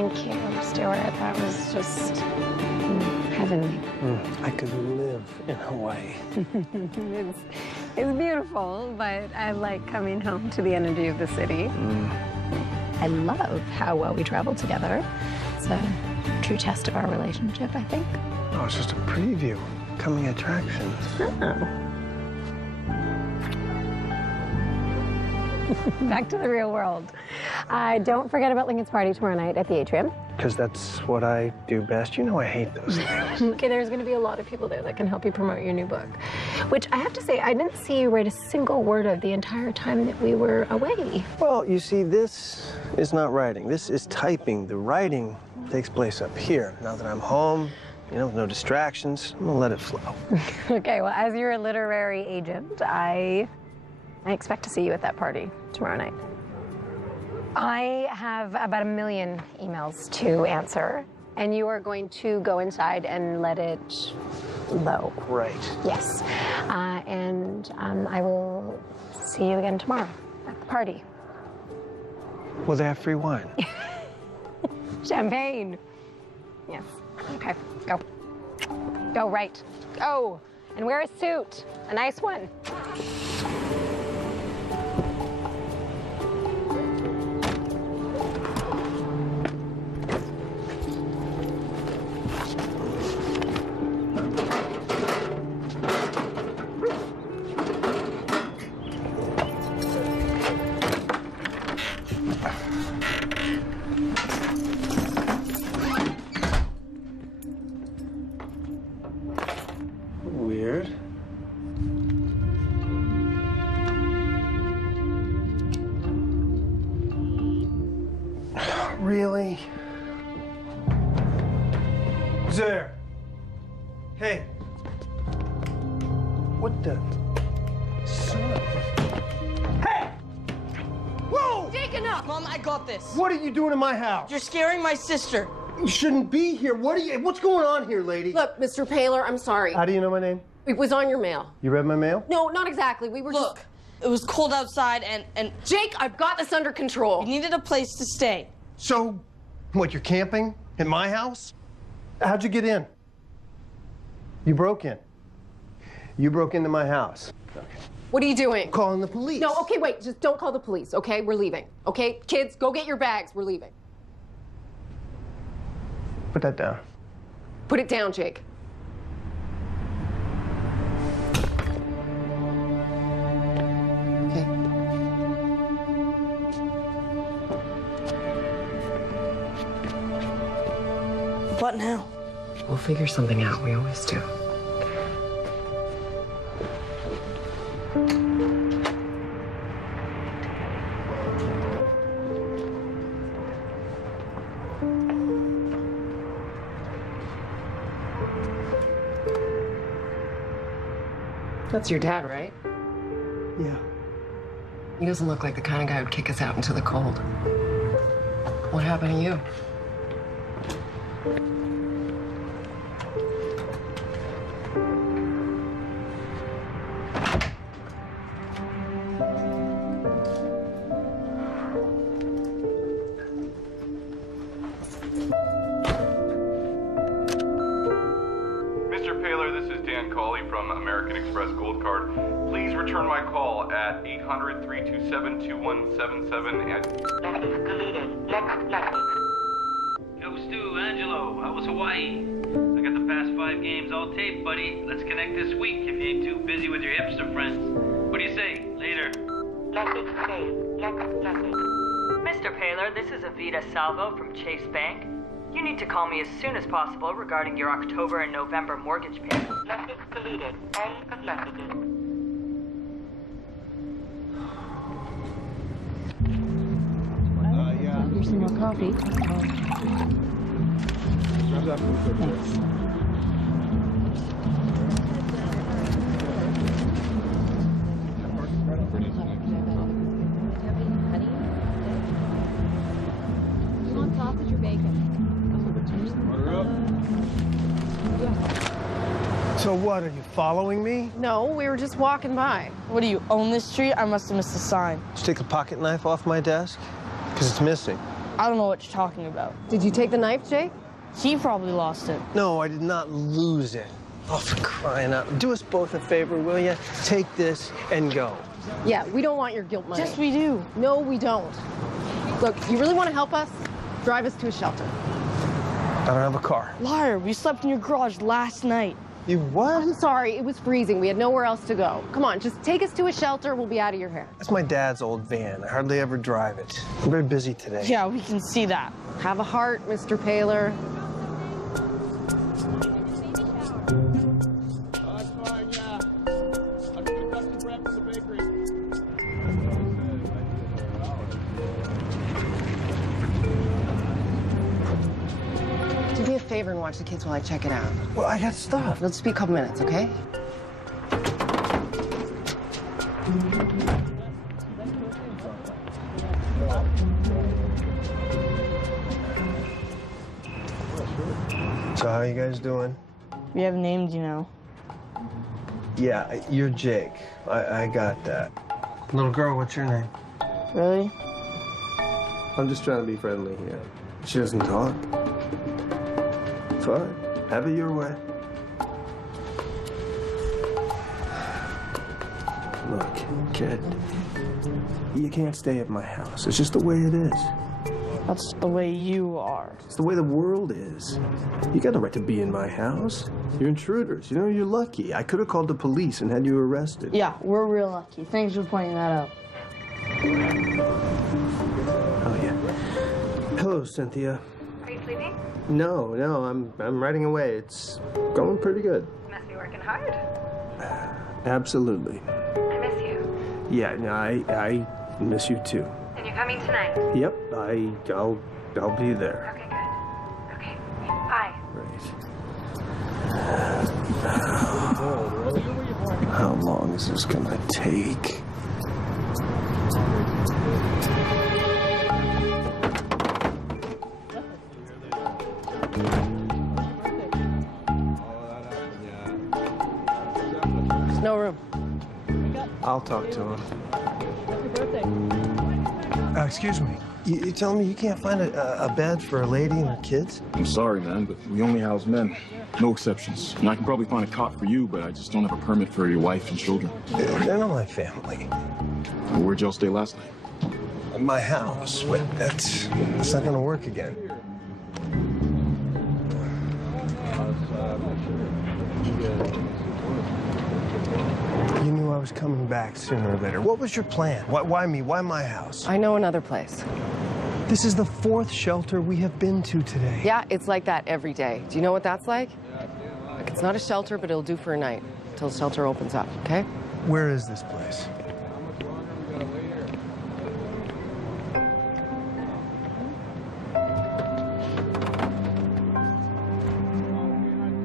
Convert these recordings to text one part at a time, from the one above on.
Thank you, Stuart. That was just heavenly. I could live in Hawaii. It's beautiful, but I like coming home to the energy of the city. I love how well we travel together. It's a true test of our relationship, I think. Oh, it's just a preview. Coming attractions. Oh. Back to the real world. Don't forget about Lincoln's party tomorrow night at the atrium. Because that's what I do best. You know I hate those things. Okay, there's going to be a lot of people there that can help you promote your new book. Which I have to say, I didn't see you write a single word of the entire time that we were away. Well, you see, this is not writing. This is typing. The writing takes place up here. Now that I'm home, you know, with no distractions, I'm going to let it flow. Okay, well, as your literary agent, I expect to see you at that party tomorrow night. I have about 1 million emails to answer, and you are going to go inside and let it low. Right. Yes. And I will see you again tomorrow at the party. Will they have free wine? Champagne. Yes. Okay, go. Go, right. Go. And wear a suit. A nice one. Weird. Really? Who's there? Hey. What the? Son of a... Hey! Whoa! Jake, enough! Mom, I got this. What are you doing in my house? You're scaring my sister. You shouldn't be here. What's going on here, lady? Look, Mr. Paler, I'm sorry. How do you know my name? It was on your mail. You read my mail? No, not exactly. We were Look, it was cold outside and Jake, I've got this under control. we needed a place to stay. So, what, you're camping in my house? How'd you get in? You broke in. You broke into my house. Okay. What are you doing? Calling the police. No, okay, wait. Just don't call the police, okay? We're leaving. Okay? Kids, go get your bags. We're leaving. Put that down. Put it down, Jake. Okay. What now? We'll figure something out. We always do. That's your dad, right? Yeah. He doesn't look like the kind of guy who'd kick us out into the cold. What happened to you? Mr. Paler, this is Dan Cawley from American Express Gold Card. Please return my call at 800-327-2177 and... That is deleted. Next message. Yo, Stu, Angelo, how was Hawaii? I got the past 5 games all taped, buddy. Let's connect this week if you ain't too busy with your hipster friends. What do you say? Later. Message saved. Next message. Mr. Paler, this is Avita Salvo from Chase Bank. You need to call me as soon as possible regarding your October and November mortgage payments. Message deleted. End of messages. Here's some more coffee. Thanks. You want sausage or bacon? So what, are you following me? No, we were just walking by. What do you own this street? I must have missed a sign. Did you take the pocket knife off my desk? Because it's missing. I don't know what you're talking about. Did you take the knife, Jake? He probably lost it. No, I did not lose it. Oh, for crying out. Do us both a favor, will you? Take this and go. Yeah, we don't want your guilt money. Yes, we do. No, we don't. Look, you really want to help us? Drive us to a shelter. I don't have a car. Liar, we slept in your garage last night. You what? I'm sorry, it was freezing. We had nowhere else to go. Come on, just take us to a shelter. We'll be out of your hair. That's my dad's old van. I hardly ever drive it. I'm very busy today. Yeah, we can see that. Have a heart, Mr. Paler. Do me a favor and watch the kids while I check it out. Well, I got stuff. It'll just be a couple minutes, okay? So how you guys doing? We have named you now. Yeah, you're Jake. I got that. Little girl, what's your name? Really? I'm just trying to be friendly here. She doesn't talk. Fine. Have it your way. Look, kid, you can't stay at my house. It's just the way it is. That's the way you are. It's the way the world is. You got no right to be in my house. You're intruders. You know, you're lucky. I could have called the police and had you arrested. Yeah, we're real lucky. Thanks for pointing that out. Oh, yeah. Hello, Cynthia. Are you sleeping? No, I'm writing away. It's going pretty good. You must be working hard. Absolutely. I miss you. Yeah, no, I miss you too. And you're coming tonight? Yep, I'll be there. Okay, good. Okay, bye. Right. How long is this gonna take? There's no room. I'll talk to him. Excuse me. You telling me you can't find a bed for a lady and her kids? I'm sorry, man, but we only house men. No exceptions. And I can probably find a cot for you, but I just don't have a permit for your wife and children. They're not my family. Where'd y'all stay last night? My house. But that's not gonna work again. You knew I was coming back sooner or later. What was your plan? Why me? Why my house? I know another place. This is the 4th shelter we have been to today. Yeah, it's like that every day. Do you know what that's like? Like, it's not a shelter, but it'll do for a night until the shelter opens up, okay? Where is this place?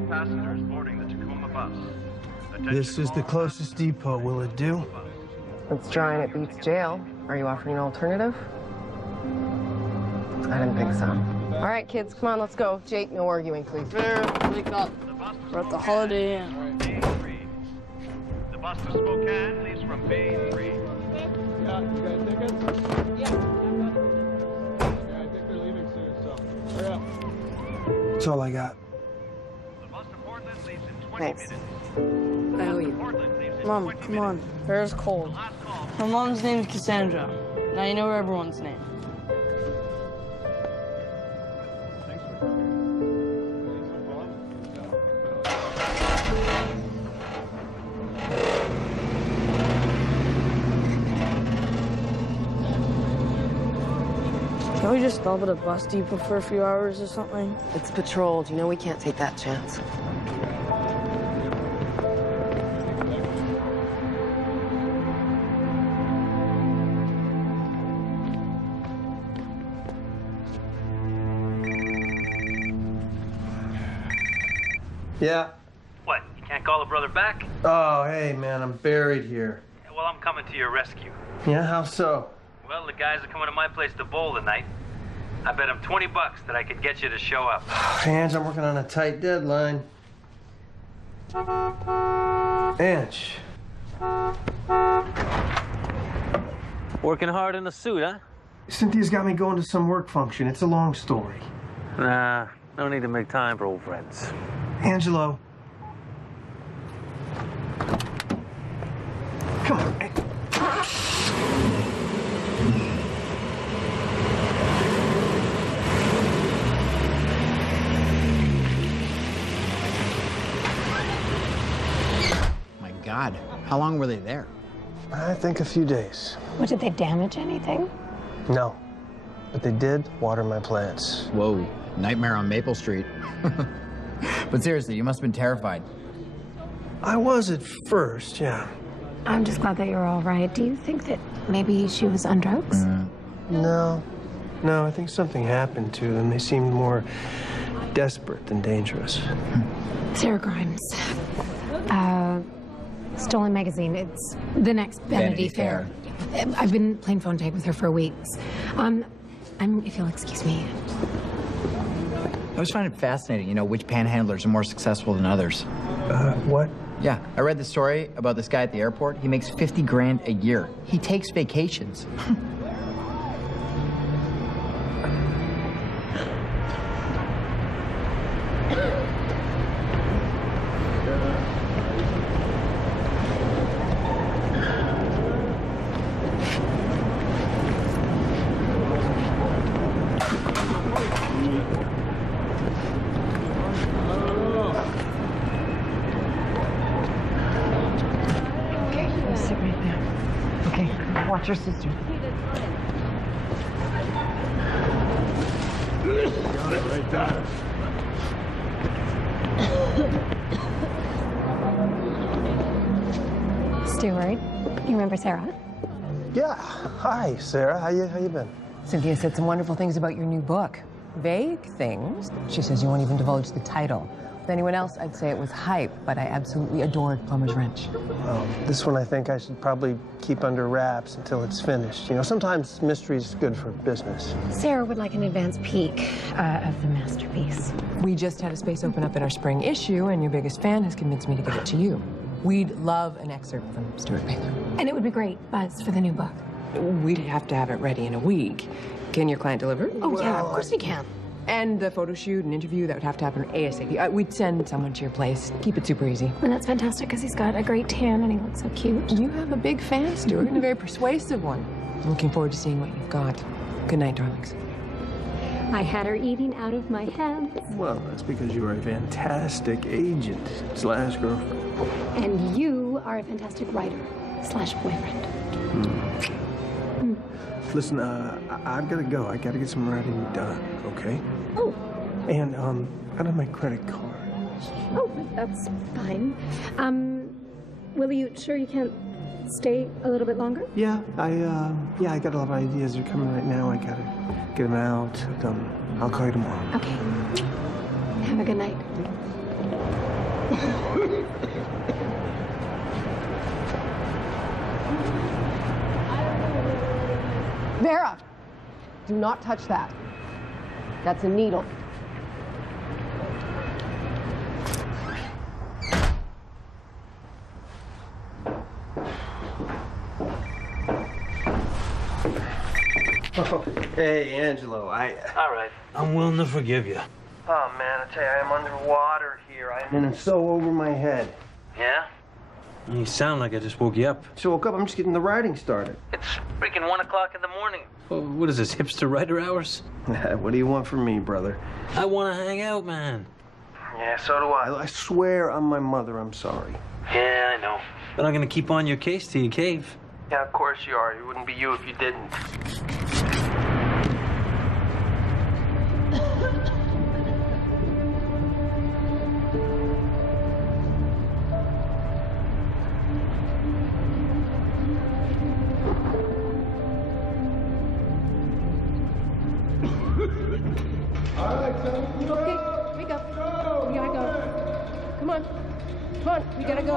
Passengers boarding the Tacoma bus. This is the closest depot. Will it do? It's dry and it beats jail. Are you offering an alternative? I didn't think so. All right, kids, come on, let's go. Jake, no arguing, please. Bear, wake up. We're at the Holiday Inn. The bus to Spokane leaves from Bay 3. Yeah, you guys tickets? Yeah. Yeah, I think they're leaving soon, so hurry up. That's all I got. The bus to Portland leaves in 20 Thanks. minutes. I owe you. Portland leaves in Mom, 20 come on. Bear's cold. My mom's name is Cassandra. Now you know everyone's name. Can we just stop at a bus depot for a few hours or something? It's patrolled. You know we can't take that chance. Yeah. What, you can't call a brother back? Oh, hey, man, I'm buried here. Well, I'm coming to your rescue. Yeah, how so? Well, the guys are coming to my place to bowl tonight. I bet them $20 that I could get you to show up. Ange, I'm working on a tight deadline. Ange. Working hard in the suit, huh? Cynthia's got me going to some work function. It's a long story. Nah, no need to make time for old friends. Angelo. Come on. My God, how long were they there? I think a few days. What, did they damage anything? No, but they did water my plants. Whoa, nightmare on Maple Street. But seriously, you must have been terrified. I was at first, yeah. I'm just glad that you're all right. Do you think that maybe she was on drugs? No, I think something happened to them. They seemed more desperate than dangerous. Sarah Grimes. Stolen Magazine. It's the next Vanity Fair. I've been playing phone tag with her for weeks. If you'll excuse me. I always find it fascinating, you know, which panhandlers are more successful than others. What? Yeah, I read the story about this guy at the airport. He makes 50 grand a year. He takes vacations. Watch your sister. Got it right there. Stuart, you remember Sarah? Yeah. Hi, Sarah. How you been? Cynthia said some wonderful things about your new book. Vague things. She says you won't even divulge the title. With anyone else, I'd say it was hype, but I absolutely adored Plumber's Wrench. This one I think I should probably keep under wraps until it's finished. You know, sometimes mystery's good for business. Sarah would like an advance peek of the masterpiece. We just had a space open up in our spring issue, and your biggest fan has convinced me to give it to you. We'd love an excerpt from Stuart Paler. And it would be great buzz for the new book. We'd have to have it ready in a week. Can your client deliver? Oh, yeah, of course we can. And the photo shoot and interview, that would have to happen ASAP. We'd send someone to your place. Keep it super easy. And that's fantastic because he's got a great tan and he looks so cute. You have a big fan, Stuart, and a very persuasive one. I'm looking forward to seeing what you've got. Good night, darlings. I had her eating out of my hands. Well, that's because you are a fantastic agent / girlfriend. And you are a fantastic writer / boyfriend. Listen, I've got to go. I got to get some writing done, okay? Oh. And, I don't have my credit card. Oh, that's fine. Will you sure you can't stay a little bit longer? Yeah, I got a lot of ideas. They're coming right now. I got to get them out. I'll call you tomorrow. Okay. Have a good night. Vera, do not touch that. That's a needle. Oh, hey, Angelo, All right, I'm willing to forgive you. Oh, man, I tell you, I'm underwater here. And it's so over my head. Yeah? You sound like I just woke you up. So woke up, I'm just getting the writing started. It's freaking 1 o'clock in the morning. Well, what is this, hipster writer hours? What do you want from me, brother? I want to hang out, man. Yeah, so do I. I swear on my mother, I'm sorry. Yeah, I know. But I'm going to keep on your case till you cave. Yeah, of course you are. It wouldn't be you if you didn't. Okay, here we go. We gotta go. Come on. Come on, we gotta go.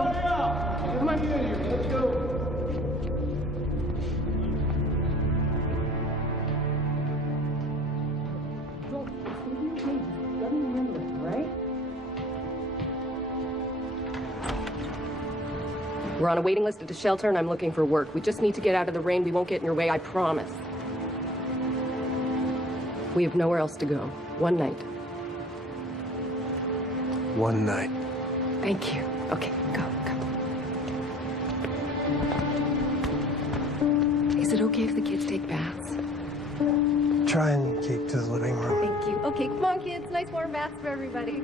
Come on. Let's go. We're on a waiting list at the shelter, and I'm looking for work. We just need to get out of the rain. We won't get in your way, I promise. We have nowhere else to go. One night. One night. Thank you. Okay, go. Is it okay if the kids take baths? Try and keep to the living room. Thank you. Okay, come on, kids. Nice warm baths for everybody.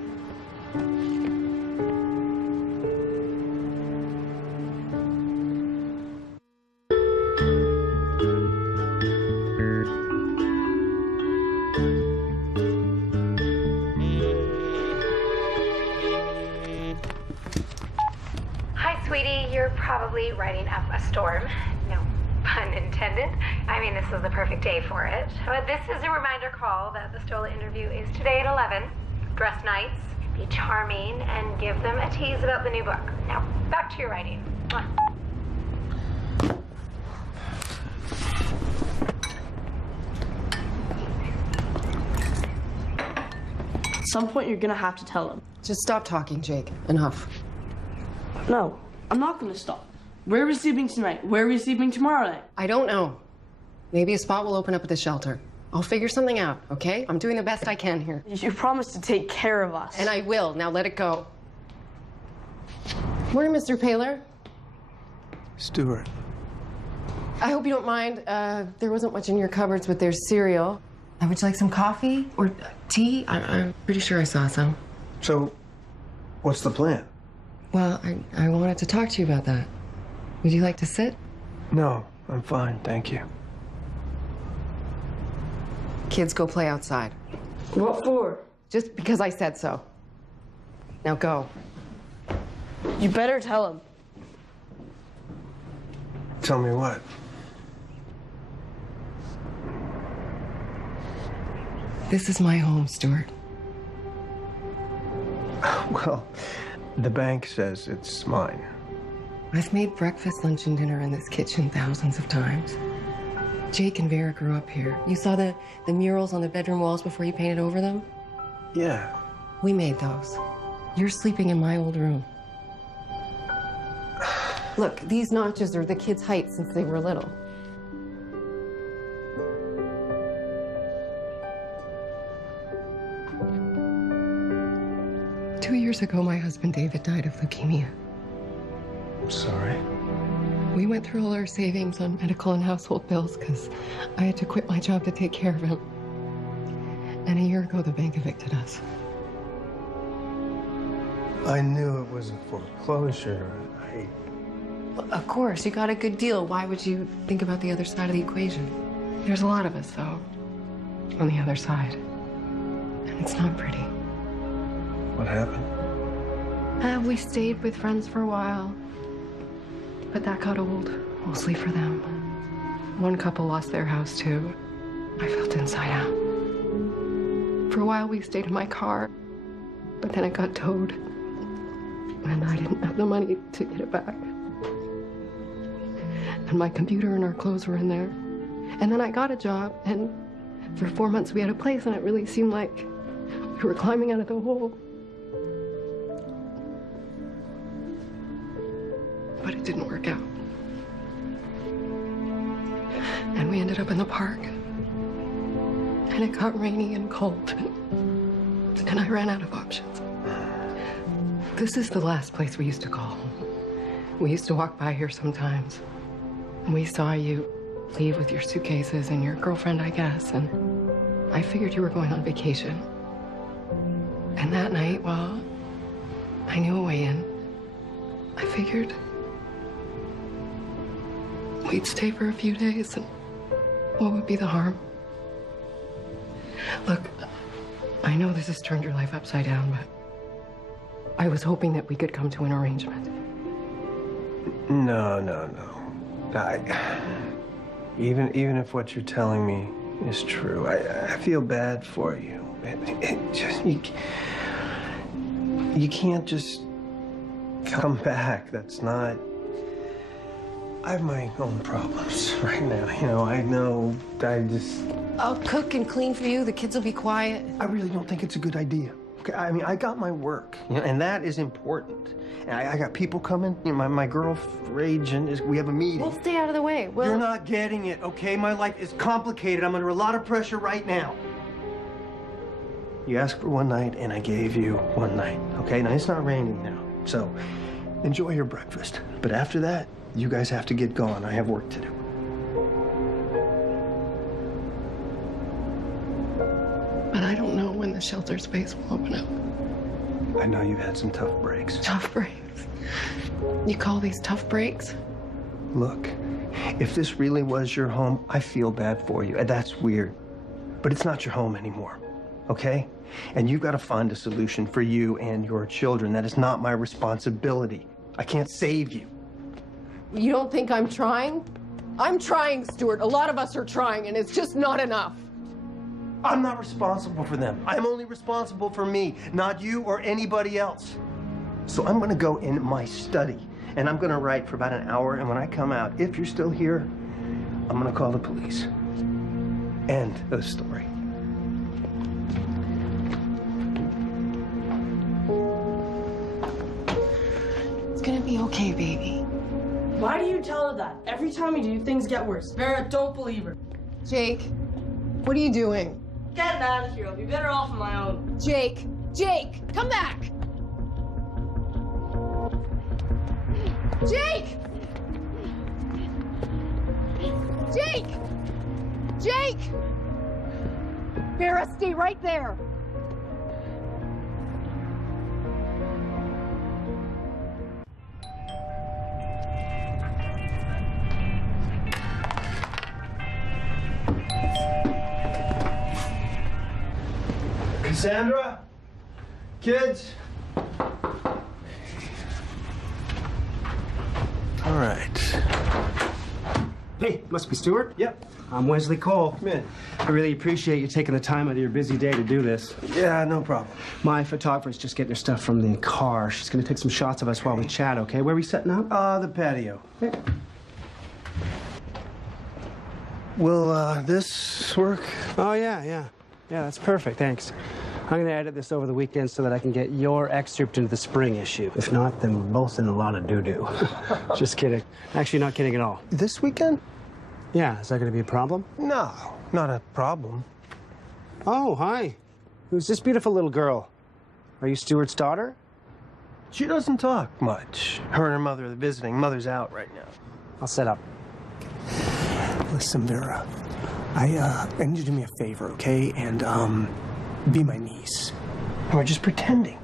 Hi, sweetie. You're probably writing up a storm. No pun intended. I mean, this was the perfect day for it. But this is a reminder call that the Stola interview is today at 11. Dress nice, be charming, and give them a tease about the new book. Now, back to your writing. Mwah. At some point, you're gonna have to tell him. Just stop talking, Jake. Enough. No, I'm not gonna stop. Where are we sleeping tonight? Where are we sleeping tomorrow night? I don't know. Maybe a spot will open up at the shelter. I'll figure something out, okay? I'm doing the best I can here. You promised to take care of us. And I will. Now let it go. Morning, Mr. Paler. Stuart. I hope you don't mind. There wasn't much in your cupboards, but there's cereal. Would you like some coffee or tea? I'm pretty sure I saw some. So, what's the plan? Well, I wanted to talk to you about that. Would you like to sit? No, I'm fine, thank you. Kids, go play outside. What for? Just because I said so. Now go. You better tell him. Tell me what? This is my home, Stuart. Well, the bank says it's mine. I've made breakfast, lunch, and dinner in this kitchen thousands of times. Jake and Vera grew up here. You saw the murals on the bedroom walls before you painted over them? Yeah. We made those. You're sleeping in my old room. Look, these notches are the kids' height since they were little. Two years ago, my husband David died of leukemia. I'm sorry. We went through all our savings on medical and household bills because I had to quit my job to take care of him. And a year ago, the bank evicted us. I knew it was a foreclosure. Of course, you got a good deal. Why would you think about the other side of the equation? There's a lot of us, though, on the other side. And it's not pretty. What happened? We stayed with friends for a while. But that got old, mostly for them. One couple lost their house, too. I felt inside out. For a while, we stayed in my car, but then it got towed. And I didn't have the money to get it back. And my computer and our clothes were in there. And then I got a job, and for 4 months we had a place, and it really seemed like we were climbing out of the hole. But it didn't work out. And we ended up in the park. And it got rainy and cold. And I ran out of options. This is the last place we used to call home. We used to walk by here sometimes. And we saw you leave with your suitcases and your girlfriend, I guess. And I figured you were going on vacation. And that night, well, I knew a way in. I figured we'd stay for a few days, and what would be the harm? Look, I know this has turned your life upside down, but I was hoping that we could come to an arrangement. No. Even if what you're telling me is true, I feel bad for you. You can't just come back. That's not... I have my own problems right now. I know. I'll cook and clean for you. The kids will be quiet. I really don't think it's a good idea. Okay, I mean, I got my work, and that is important. And I got people coming. My girl, Ragin, we have a meeting. We'll stay out of the way. You're not getting it, okay? My life is complicated. I'm under a lot of pressure right now. You asked for one night, and I gave you one night, okay? Now, it's not raining now, so enjoy your breakfast. But after that, you guys have to get going. I have work to do. But I don't know when the shelter space will open up. I know you've had some tough breaks. Tough breaks? You call these tough breaks? Look, if this really was your home, I feel bad for you. And that's weird. But it's not your home anymore, okay? And you've got to find a solution for you and your children. That is not my responsibility. I can't save you. You don't think I'm trying? I'm trying, Stuart. A lot of us are trying, and it's just not enough. I'm not responsible for them. I'm only responsible for me, not you or anybody else. So I'm gonna go in my study, and I'm gonna write for about an hour, and when I come out, if you're still here, I'm gonna call the police. End of the story. It's gonna be okay, baby. Why do you tell her that? Every time you do, things get worse. Vera, don't believe her. Jake, what are you doing? Get out of here. I'll be better off on my own. Jake, come back! Jake! Vera, stay right there. Cassandra? Kids? All right. Hey, must be Stuart? Yep. I'm Wesley Cole. Come in. I really appreciate you taking the time out of your busy day to do this. Yeah, no problem. My photographer's just getting her stuff from the car. She's gonna take some shots of us while we chat, okay? Where are we setting up? The patio. Will, this work? Oh, yeah. Yeah, that's perfect, thanks. I'm gonna edit this over the weekend so that I can get your excerpt into the spring issue. If not, then we're both in a lot of doo-doo. Just kidding. Actually, not kidding at all. This weekend? Yeah, is that gonna be a problem? No, not a problem. Oh, hi. Who's this beautiful little girl? Are you Stuart's daughter? She doesn't talk much. Her and her mother are visiting. Mother's out right now. I'll set up. Listen, Vera, I need you to do me a favor, okay? And, be my niece. We're just pretending,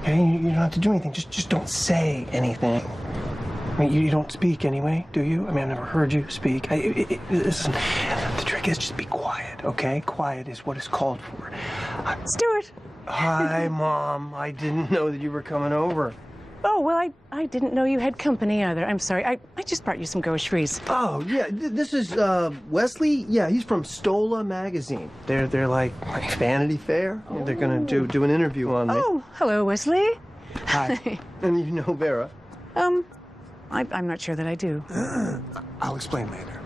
okay? You don't have to do anything. Just don't say anything. I mean, you don't speak anyway, do you? I mean, I've never heard you speak. Listen, the trick is just be quiet, okay? Quiet is what is called for. Stuart. Hi, Mom. I didn't know that you were coming over. Oh, well, I didn't know you had company either. I'm sorry. I just brought you some groceries. Oh, yeah. This is, Wesley. Yeah, he's from Stola Magazine. They're like Vanity Fair. Oh. They're gonna do an interview on me. Oh, hello, Wesley. Hi. And you know Vera? I'm not sure that I do. I'll explain later.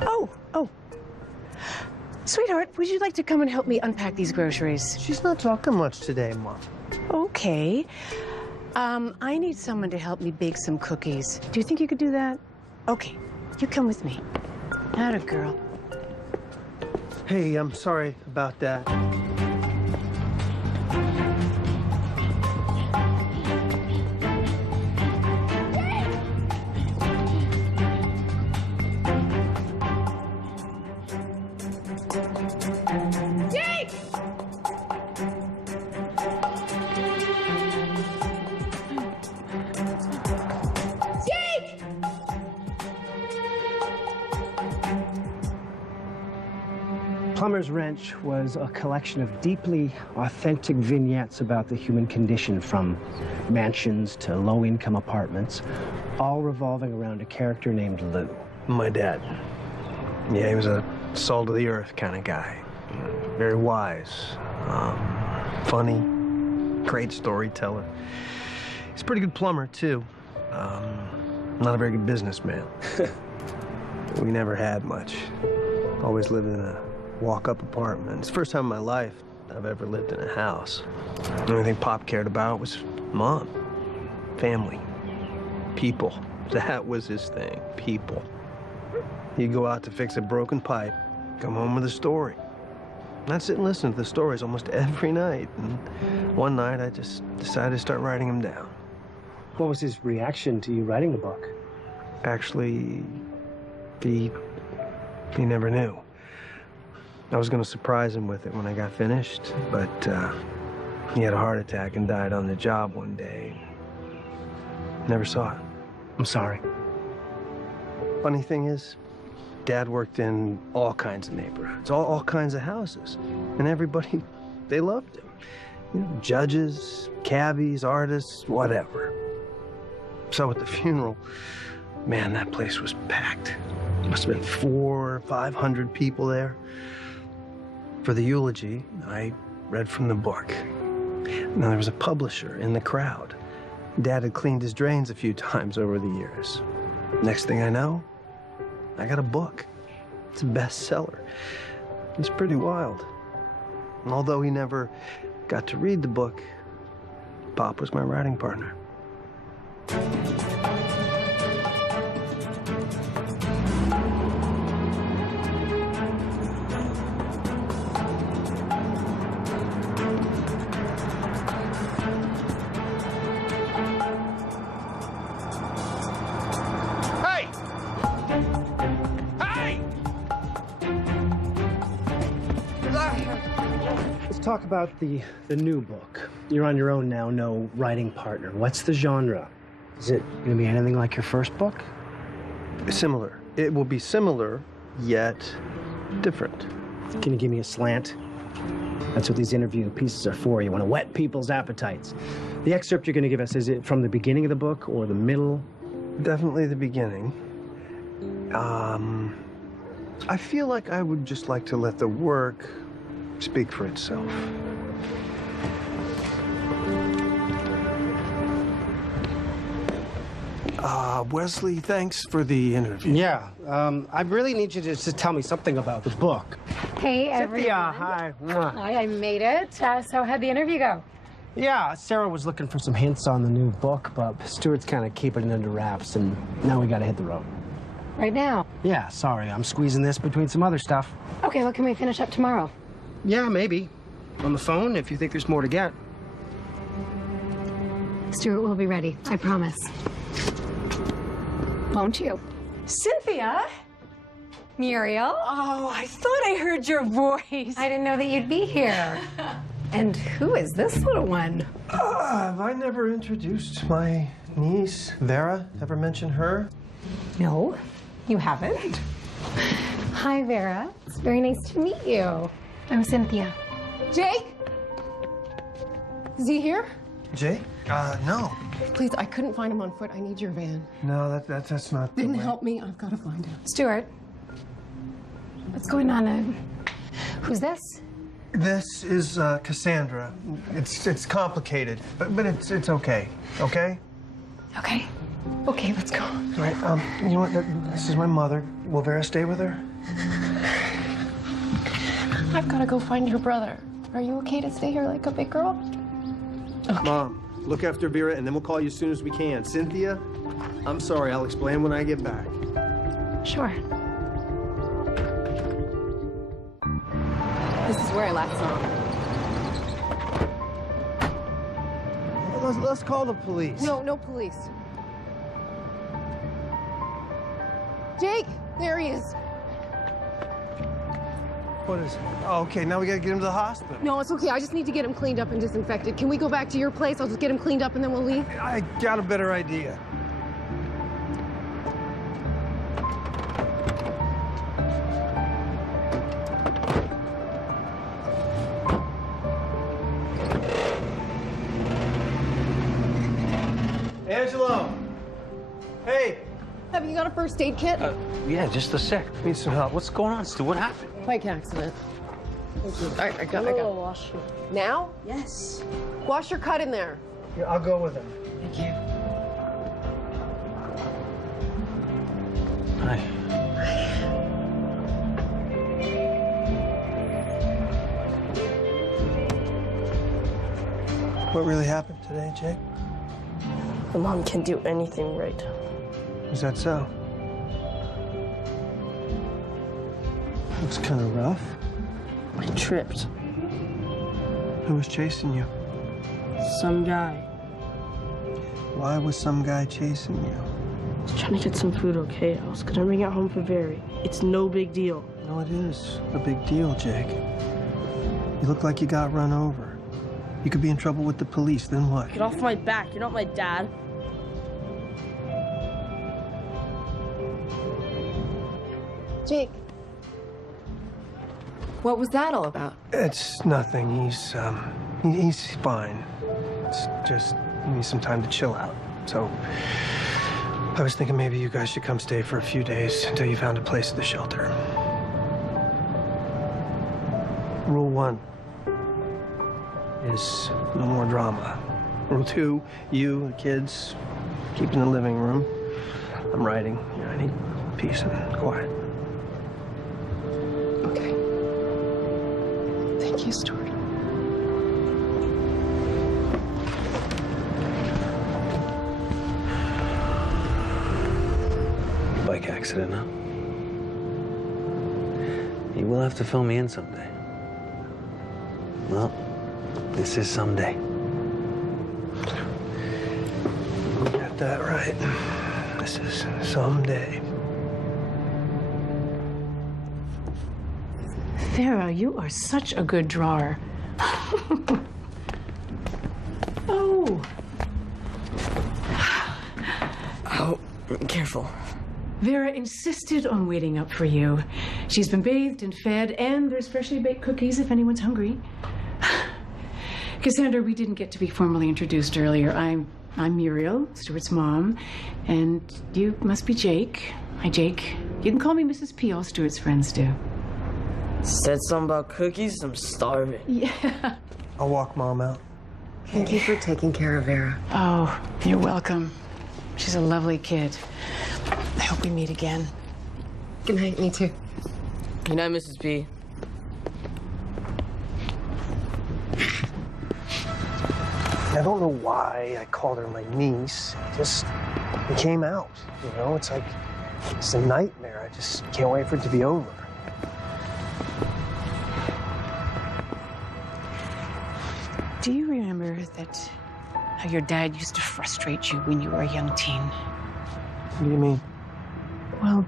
Oh. Sweetheart, would you like to come and help me unpack these groceries? She's not talking much today, Mom. Okay. I need someone to help me bake some cookies. Do you think you could do that? Okay, you come with me. Atta girl. Hey, I'm sorry about that. Plumber's Wrench was a collection of deeply authentic vignettes about the human condition, from mansions to low-income apartments, all revolving around a character named Lou. My dad. Yeah, he was a salt-of-the-earth kind of guy. Very wise, funny, great storyteller. He's a pretty good plumber, too. Not a very good businessman. We never had much. Always lived in a walk-up apartment. It's the first time in my life I've ever lived in a house. The only thing Pop cared about was Mom, family, people. That was his thing, people. He'd go out to fix a broken pipe, come home with a story. I'd sit and listen to the stories almost every night. And one night, I just decided to start writing them down. What was his reaction to you writing the book? Actually, he never knew. I was going to surprise him with it when I got finished, but he had a heart attack and died on the job one day. Never saw it. I'm sorry. Funny thing is, Dad worked in all kinds of neighborhoods, all kinds of houses, and everybody, they loved him. You know, judges, cabbies, artists, whatever. So at the funeral, man, that place was packed. Must have been 400 or 500 people there. For the eulogy, I read from the book. Now, there was a publisher in the crowd. Dad had cleaned his drains a few times over the years. Next thing I know, I got a book. It's a bestseller. It's pretty wild. And although he never got to read the book, Pop was my writing partner. Talk about the new book. You're on your own now, no writing partner. What's the genre? Is it going to be anything like your first book? Similar. It will be similar, yet different. Can you give me a slant? That's what these interview pieces are for. You want to whet people's appetites. The excerpt you're going to give us, is it from the beginning of the book or the middle? Definitely the beginning. I feel like I would just like to let the work speak for itself. Wesley, thanks for the interview. Yeah, I really need you to tell me something about the book. Hey, everyone. Cynthia, hi. Hi, I made it. So how'd the interview go? Yeah, Sarah was looking for some hints on the new book, but Stuart's kind of keeping it under wraps, and now we got to hit the road. Right now? Yeah, sorry, I'm squeezing this between some other stuff. Okay, well, can we finish up tomorrow? Yeah, maybe. On the phone, if you think there's more to get. Stuart will be ready, I promise. Won't you? Cynthia? Muriel? Oh, I thought I heard your voice. I didn't know that you'd be here. And who is this little one? Have I never introduced my niece, Vera? Ever mentioned her? No, you haven't. Hi, Vera. It's very nice to meet you. I'm Cynthia. Jake? Is he here? Jake? No. Please, I couldn't find him on foot. I need your van. No, that's not the Then way. help me. I've got to find him. Stuart, what's going on? Who's this? This is Cassandra. It's complicated, but it's okay. Okay? Okay. Okay, let's go. All right. You know what? This is my mother. Will Vera stay with her? I've got to go find your brother. Are you okay to stay here like a big girl? Okay. Mom, look after Vera, and then we'll call you as soon as we can. Cynthia, I'm sorry. I'll explain when I get back. Sure. This is where I last saw him. Let's call the police. No police. Jake, there he is. What is it? Oh, okay, now we gotta get him to the hospital. No, it's okay. I just need to get him cleaned up and disinfected. Can we go back to your place? I'll just get him cleaned up and then we'll leave. I got a better idea. Angelo! Hey! Have you got a first aid kit? Yeah, just a sec. Need some help. What's going on, Stu? What happened? Bike accident. I got Wash you. Now? Yes. Wash your cut in there. Yeah, I'll go with him. Thank you. Hi. What really happened today, Jake? My mom can't do anything right. Is that so? Looks kind of rough. I tripped. Who was chasing you? Some guy. Why was some guy chasing you? I was trying to get some food, okay? I was gonna bring it home for Barry. It's no big deal. No, it is a big deal, Jake. You look like you got run over. You could be in trouble with the police, then what? Get off my back. You're not my dad. Jake. What was that all about? It's nothing. He's fine. It's just he needs some time to chill out. So I was thinking maybe you guys should come stay for a few days until you found a place at the shelter. Rule 1 is no more drama. Rule 2, you, the kids, keep in the living room. I'm writing. I need peace and quiet. Okay. Thank you, Stuart. Bike accident, huh? You will have to fill me in someday. Well, this is someday. You got that right. This is someday. Vera, you are such a good drawer. Oh. Oh, careful. Vera insisted on waiting up for you. She's been bathed and fed, and there's freshly baked cookies if anyone's hungry. Cassandra, we didn't get to be formally introduced earlier. I'm Muriel, Stuart's mom, and you must be Jake. Hi, Jake. You can call me Mrs. P. All Stuart's friends do. Said something about cookies? I'm starving. Yeah. I'll walk Mom out. Thank you for taking care of Vera. Oh, you're welcome. She's a lovely kid. I hope we meet again. Good night, me too. Good night, Mrs. P. I don't know why I called her my niece. It came out, you know? It's like, it's a nightmare. I just can't wait for it to be over. Do you remember that how your dad used to frustrate you when you were a young teen? What do you mean? Well,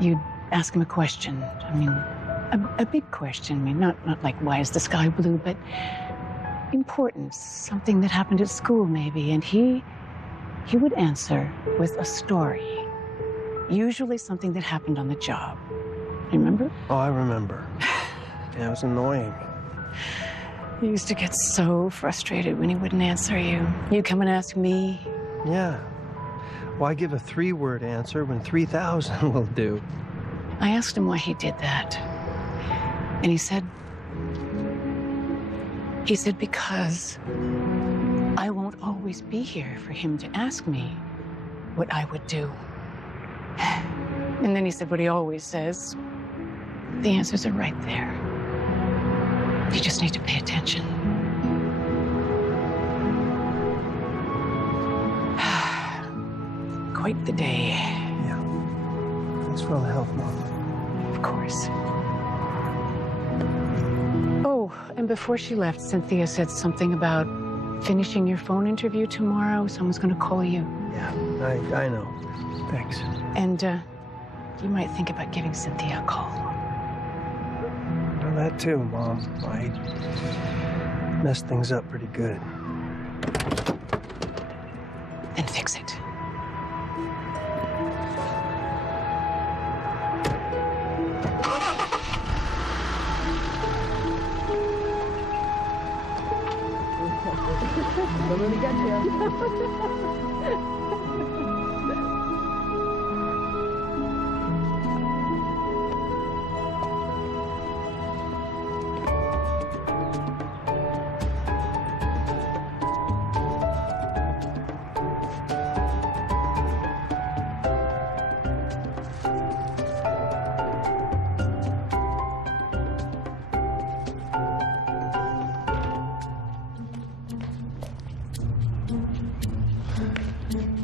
you'd ask him a question. I mean, a big question. I mean, not like why is the sky blue, but importance, something that happened at school maybe, and he would answer with a story, usually something that happened on the job. Remember? Oh, I remember. Yeah, it was annoying. You used to get so frustrated when he wouldn't answer you. You'd come and ask me. Yeah. Why give a 3-word answer when 3,000 will do? I asked him why he did that. And he said because I won't always be here for him to ask me what I would do. And then he said what he always says, the answers are right there. You just need to pay attention. Quite the day. Yeah. Thanks for all the help, Mom. Of course. Oh, and before she left, Cynthia said something about finishing your phone interview tomorrow. Someone's going to call you. Yeah, I know. Thanks. And you might think about giving Cynthia a call. Know that too, Mom. I messed things up pretty good. Then fix it. Coming to get you.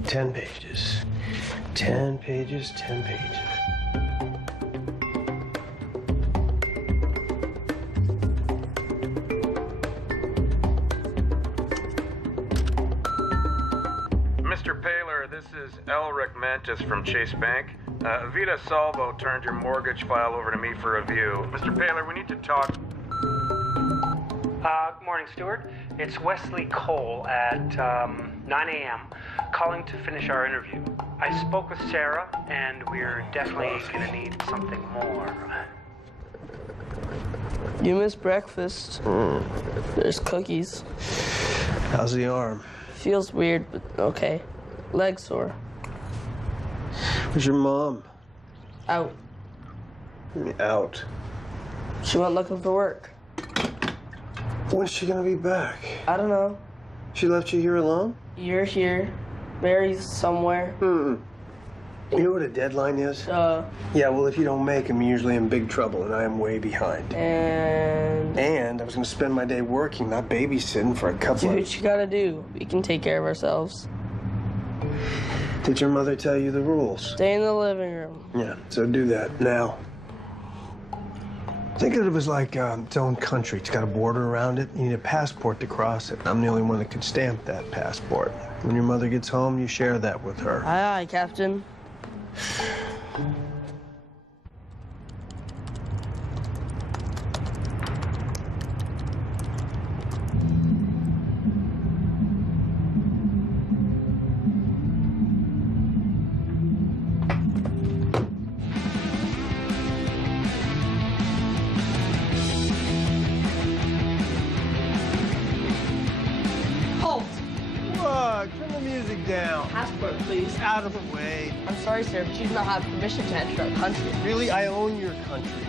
Ten pages. 10 pages, 10 pages. is Elric Mantis from Chase Bank. Vita Salvo turned your mortgage file over to me for review. Mr. Paler, we need to talk. Good morning, Stuart. It's Wesley Cole at 9 a.m. calling to finish our interview. I spoke with Sarah, and we're definitely going to need something more. You missed breakfast. There's cookies. How's the arm? Feels weird, but okay. Leg sore. Where's your mom? Out. Out. She went looking for work. When's she gonna be back? I don't know. She left you here alone? You're here. Mary's somewhere. You know what a deadline is? Yeah, well, if you don't make them, you're usually in big trouble, and I am way behind. And I was gonna spend my day working, not babysitting for a couple Do what you gotta do. We can take care of ourselves. Did your mother tell you the rules? Stay in the living room. Yeah, so do that now. Think of it as like its own country. It's got a border around it. You need a passport to cross it. I'm the only one that could stamp that passport. When your mother gets home, you share that with her. Aye, aye, Captain. Turn the music down. Passport, please. Out of the way. I'm sorry, sir, but you do not have permission to enter our country. Really? I own your country.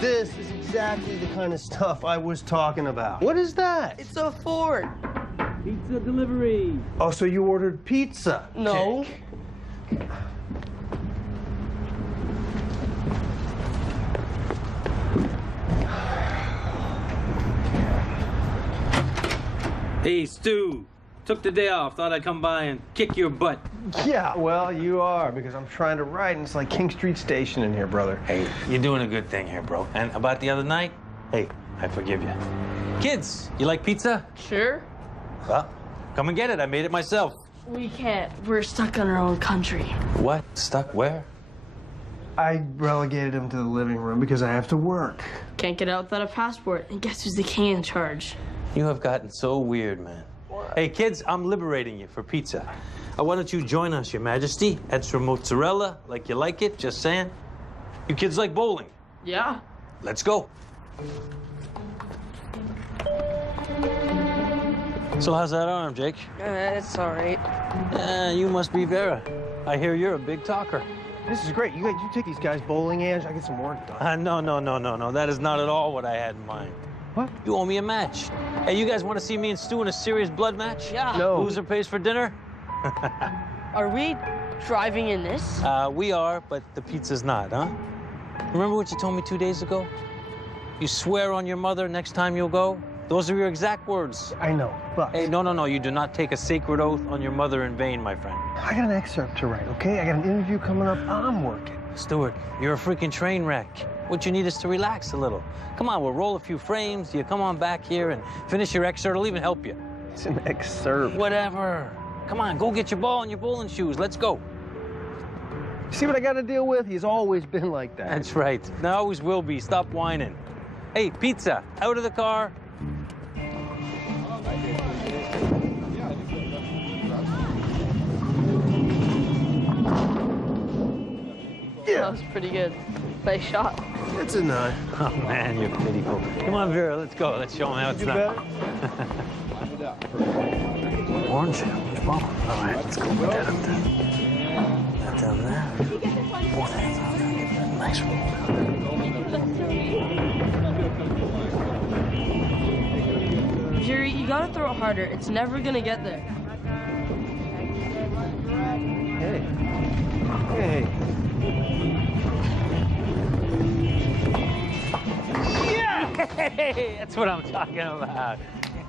This is exactly the kind of stuff I was talking about. What is that? It's a Ford. Pizza delivery. Oh, so you ordered pizza? No. Jake. Hey, Stu. Took the day off. Thought I'd come by and kick your butt. Yeah, well, you are, because I'm trying to write, and it's like King Street Station in here, brother. Hey, you're doing a good thing here, bro. And about the other night, hey, I forgive you. Kids, you like pizza? Sure. Well, come and get it. I made it myself. We can't. We're stuck in our own country. What? Stuck where? I relegated him to the living room because I have to work. Can't get out without a passport, and guess who's the king in charge? You have gotten so weird, man. Hey, kids, I'm liberating you for pizza. Why don't you join us, Your Majesty? Extra mozzarella, like you like it, just saying. You kids like bowling? Yeah. Let's go. So how's that arm, Jake? It's all right. You must be Vera. I hear you're a big talker. This is great. You take these guys bowling, Ange. I get some work done. No. That is not at all what I had in mind. What? You owe me a match. Hey, you guys want to see me and Stu in a serious blood match? Yeah. No. Loser pays for dinner? Are we driving in this? We are, but the pizza's not, huh? Remember what you told me 2 days ago? You swear on your mother next time you'll go? Those are your exact words. I know, but... Hey, no. You do not take a sacred oath on your mother in vain, my friend. I got an excerpt to write, okay? I got an interview coming up. I'm working. Stuart, you're a freaking train wreck. What you need is to relax a little. Come on, we'll roll a few frames. You come on back here and finish your excerpt. I'll even help you. It's an excerpt. Whatever. Come on, go get your ball and your bowling shoes. Let's go. See what I got to deal with? He's always been like that. That's right. And I always will be. Stop whining. Hey, pizza, out of the car. Yeah. That was pretty good. Nice shot. It's a 9. Oh, man, you're pitiful. Come on, Vera, let's go. Let's show them how it's done. Orange? Well, all right, let's go with that up there. That down there. Both hands on there. Get that nice roll down. Jerry, you gotta throw it harder. It's never gonna get there. Hey. Hey, that's what I'm talking about.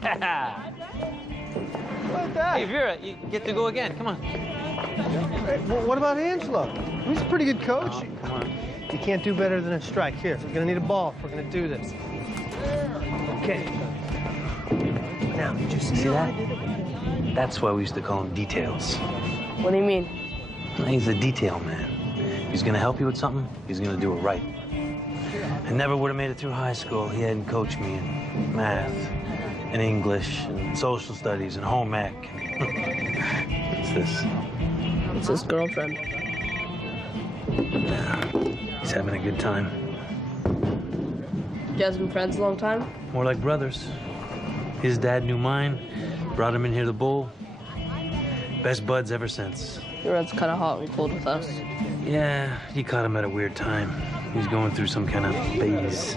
Yeah. What that? Hey, Vera, you get to go again. Come on. Hey, what about Angelo? He's a pretty good coach. Oh, come on. You can't do better than a strike. Here, we're gonna need a ball if we're gonna do this. Okay. Now, did you see that? That's why we used to call them details. What do you mean? He's a detail man. If he's gonna help you with something, he's gonna do it right. I never would have made it through high school. He hadn't coached me in math, and English, and social studies, and home ec. What's this? It's his girlfriend. Yeah, he's having a good time. You guys been friends a long time? More like brothers. His dad knew mine, brought him in here to bowl. Best buds ever since. Your red's kind of hot when he pulled with us. Yeah, you caught him at a weird time. He's going through some kind of phase.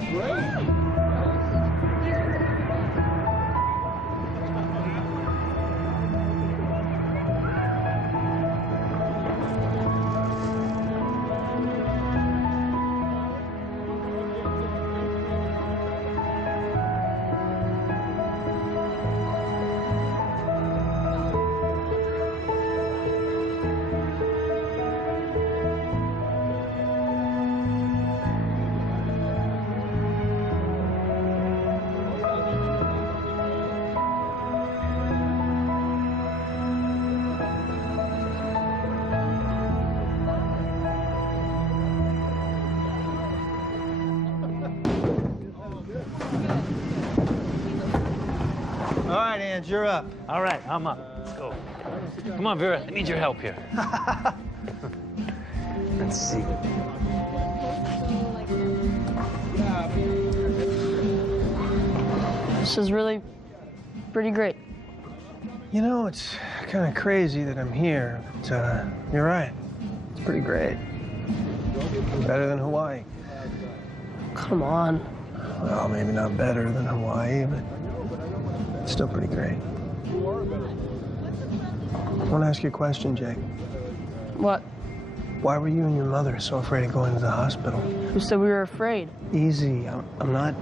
All right, Ange, you're up. All right, I'm up. Let's go. Come on, Vera. I need your help here. Let's see. This is really pretty great. You know, it's kind of crazy that I'm here, but you're right. It's pretty great. Better than Hawaii. Come on. Well, maybe not better than Hawaii, but it's still pretty great. I want to ask you a question, Jake. What? Why were you and your mother so afraid of going to the hospital? Who said we were afraid? Easy. I'm not...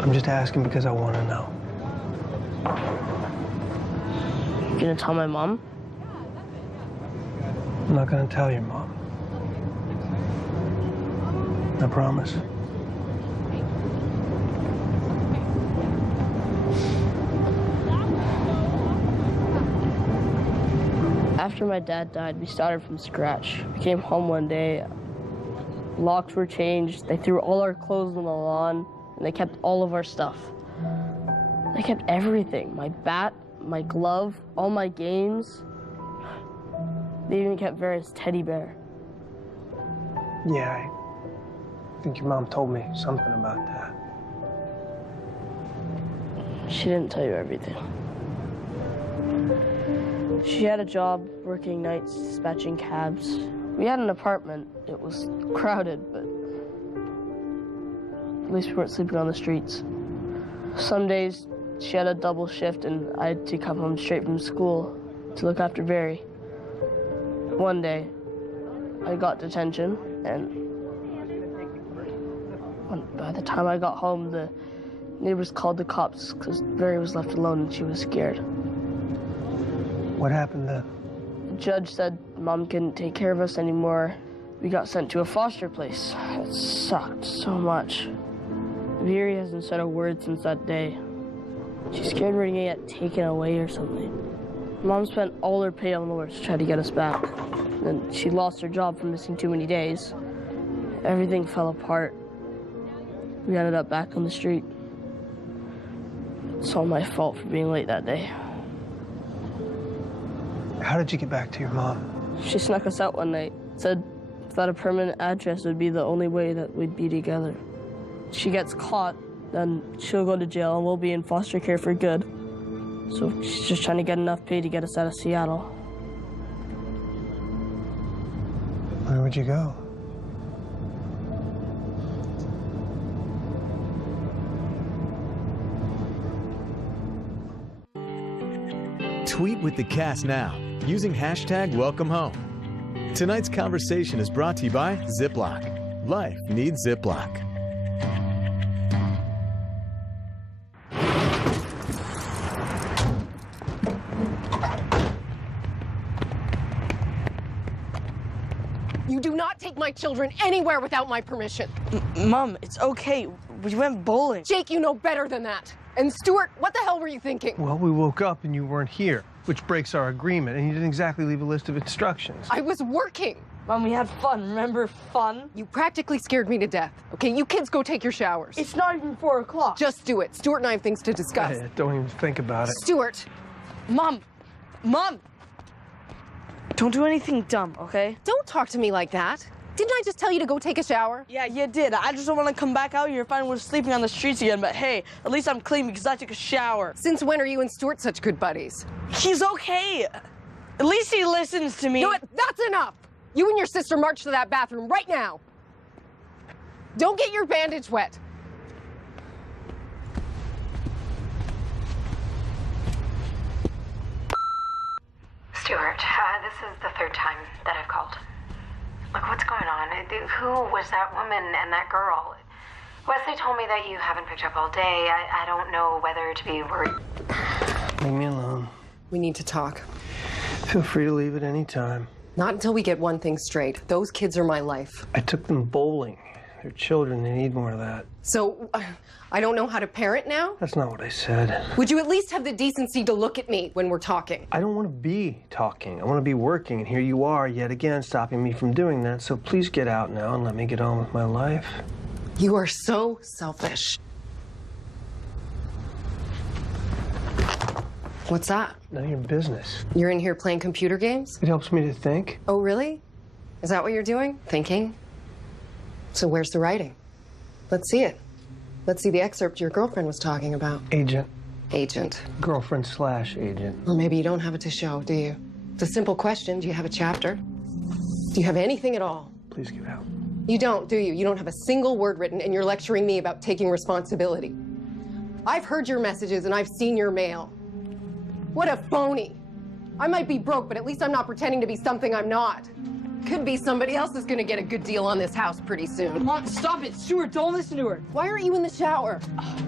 I'm just asking because I want to know. You gonna tell my mom? I'm not going to tell your mom. I promise. After my dad died, we started from scratch. We came home one day. Locks were changed. They threw all our clothes on the lawn, and they kept all of our stuff. They kept everything. My bat, my glove, all my games. They even kept Vera's teddy bear. Yeah, I think your mom told me something about that. She didn't tell you everything. She had a job working nights, dispatching cabs. We had an apartment. It was crowded, but at least we weren't sleeping on the streets. Some days, she had a double shift, and I had to come home straight from school to look after Barry. One day, I got detention, and by the time I got home, the neighbors called the cops because Barry was left alone and she was scared. What happened then? The judge said Mom couldn't take care of us anymore. We got sent to a foster place. It sucked so much. Veery hasn't said a word since that day. She's scared we're gonna get taken away or something. Mom spent all her pay on lawyers to try to get us back. Then she lost her job for missing too many days. Everything fell apart. We ended up back on the street. It's all my fault for being late that day. How did you get back to your mom? She snuck us out one night. Said that a permanent address would be the only way that we'd be together. She gets caught, then she'll go to jail and we'll be in foster care for good. So she's just trying to get enough pay to get us out of Seattle. Where would you go? Tweet with the cast now, using hashtag #WelcomeHome. Tonight's conversation is brought to you by Ziploc. Life needs Ziploc. You do not take my children anywhere without my permission. Mom, it's okay. We went bowling. Jake, you know better than that. And Stuart, what the hell were you thinking? Well, we woke up and you weren't here. which breaks our agreement, and you didn't exactly leave a list of instructions. I was working. Mom, we had fun. Remember fun? You practically scared me to death. Okay, you kids go take your showers. It's not even 4 o'clock. Just do it. Stuart and I have things to discuss. Hey, don't even think about it. Stuart! Mom! Mom! Don't do anything dumb, okay? Don't talk to me like that. Didn't I just tell you to go take a shower? Yeah, you did. I just don't want to come back out here and find we're sleeping on the streets again, but hey, at least I'm clean because I took a shower. Since when are you and Stuart such good buddies? He's okay. At least he listens to me. You know what? That's enough! You and your sister march to that bathroom right now. Don't get your bandage wet. Stuart, this is the third time that I've called. Look, what's going on? Who was that woman and that girl? Wesley told me that you haven't picked up all day. I don't know whether to be worried. Leave me alone. We need to talk. Feel free to leave at any time. Not until we get one thing straight. Those kids are my life. I took them bowling. They're children. They need more of that. So, I don't know how to parent now? That's not what I said. Would you at least have the decency to look at me when we're talking? I don't want to be talking. I want to be working, and here you are yet again stopping me from doing that. So please get out now and let me get on with my life. You are so selfish. What's that? None of your business. You're in here playing computer games? It helps me to think. Oh, really? Is that what you're doing? Thinking? So where's the writing? Let's see it. Let's see the excerpt your girlfriend was talking about. Agent. Agent. Girlfriend/agent. Or maybe you don't have it to show, do you? It's a simple question. Do you have a chapter? Do you have anything at all? Please get out. You don't, do you? You don't have a single word written, and you're lecturing me about taking responsibility. I've heard your messages, and I've seen your mail. What a phony. I might be broke, but at least I'm not pretending to be something I'm not. Could be somebody else is gonna get a good deal on this house pretty soon. Mom, stop it. Stuart, don't listen to her. Why aren't you in the shower?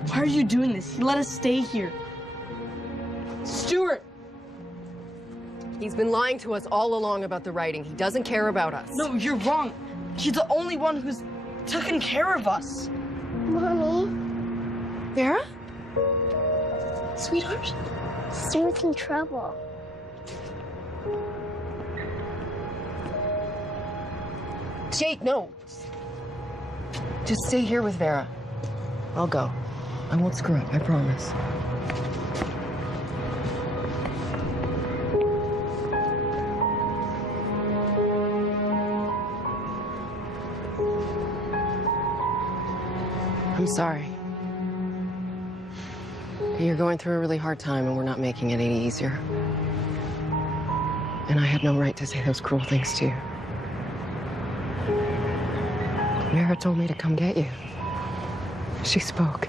Why are you doing this? He let us stay here. Stuart! He's been lying to us all along about the writing. He doesn't care about us. No, you're wrong. He's the only one who's taken care of us. Mommy? Vera? Sweetheart? Stuart's in trouble. Jake, no. Just stay here with Vera. I'll go. I won't screw up, I promise. I'm sorry. You're going through a really hard time and we're not making it any easier. And I had no right to say those cruel things to you. Vera told me to come get you. She spoke.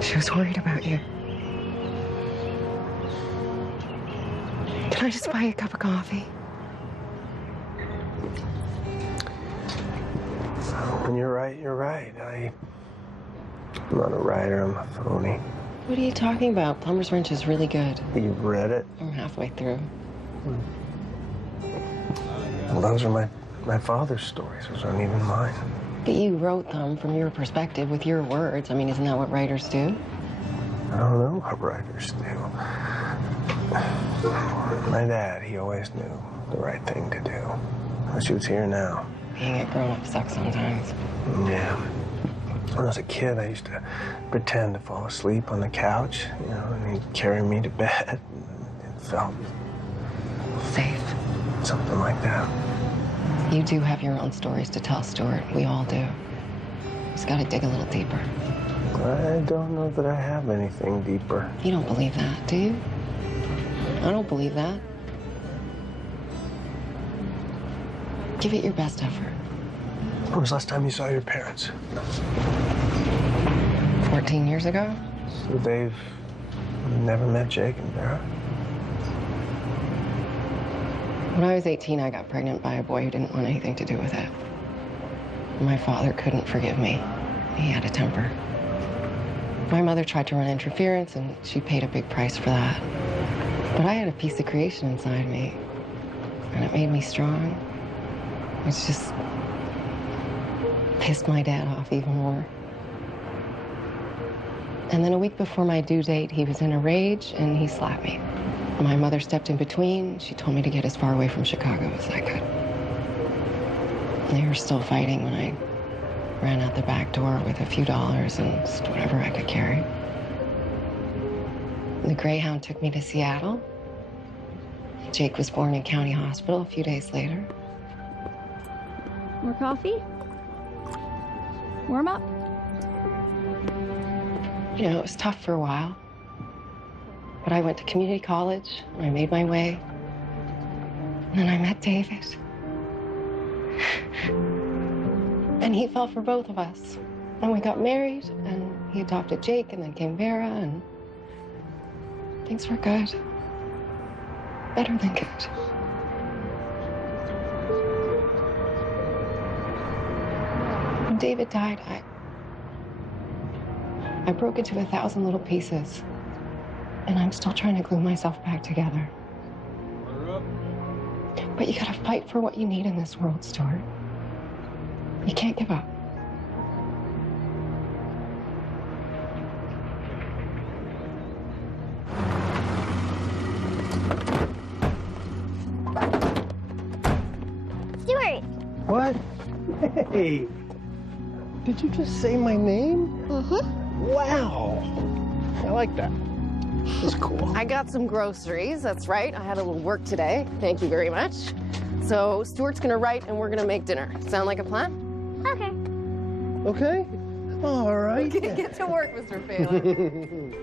She was worried about you. Can I just buy you a cup of coffee? When you're right, you're right. I'm not a writer, I'm a phony. What are you talking about? Plumber's Wrench is really good. You've read it? I'm halfway through. Well, those are my father's stories. Those aren't even mine. But you wrote them from your perspective with your words. I mean, isn't that what writers do? I don't know what writers do. My dad, he always knew the right thing to do. I wish he was here now. Being a grown-up sucks sometimes. Yeah. When I was a kid, I used to pretend to fall asleep on the couch, you know, and he'd carry me to bed. It felt safe. Something like that. You do have your own stories to tell, Stuart. We all do. Just gotta dig a little deeper. I don't know that I have anything deeper. You don't believe that, do you? I don't believe that. Give it your best effort. When was the last time you saw your parents? 14 years ago. So they've never met Jake and Vera? When I was 18, I got pregnant by a boy who didn't want anything to do with it. My father couldn't forgive me. He had a temper. My mother tried to run interference, and she paid a big price for that. But I had a piece of creation inside me, and it made me strong. It's just pissed my dad off even more. And then a week before my due date, he was in a rage and he slapped me. My mother stepped in between. She told me to get as far away from Chicago as I could. And they were still fighting when I ran out the back door with a few dollars and just whatever I could carry. The Greyhound took me to Seattle. Jake was born in County Hospital a few days later. More coffee? Warm up? You know, it was tough for a while. But I went to community college, and I made my way. And then I met David. And he fell for both of us. And we got married, and he adopted Jake, and then came Vera, and things were good. Better than good. When David died, I broke into 1,000 little pieces. And I'm still trying to glue myself back together. But you gotta fight for what you need in this world, Stuart. You can't give up. Stuart! What? Hey! Did you just say my name? Mm-hmm. Wow! I like that. That's cool. I got some groceries, that's right. I had a little work today. Thank you very much. So Stuart's gonna write and we're gonna make dinner. Sound like a plan? Okay. Okay? All right. Okay, get to work, Mr. Phelan.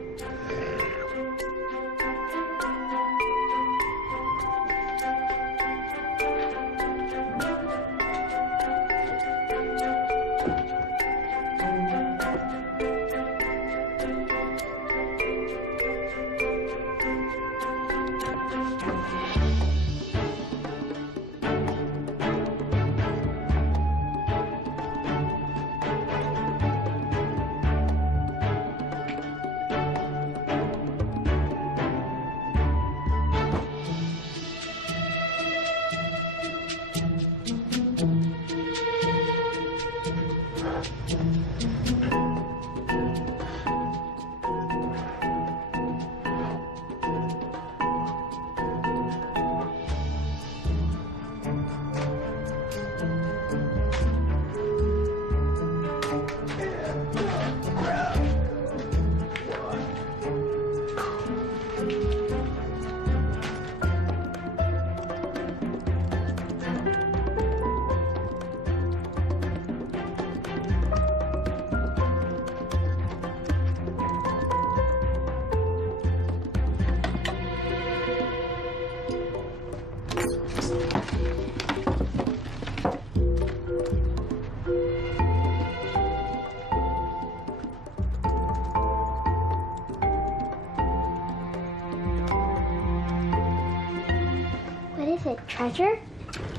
Treasure?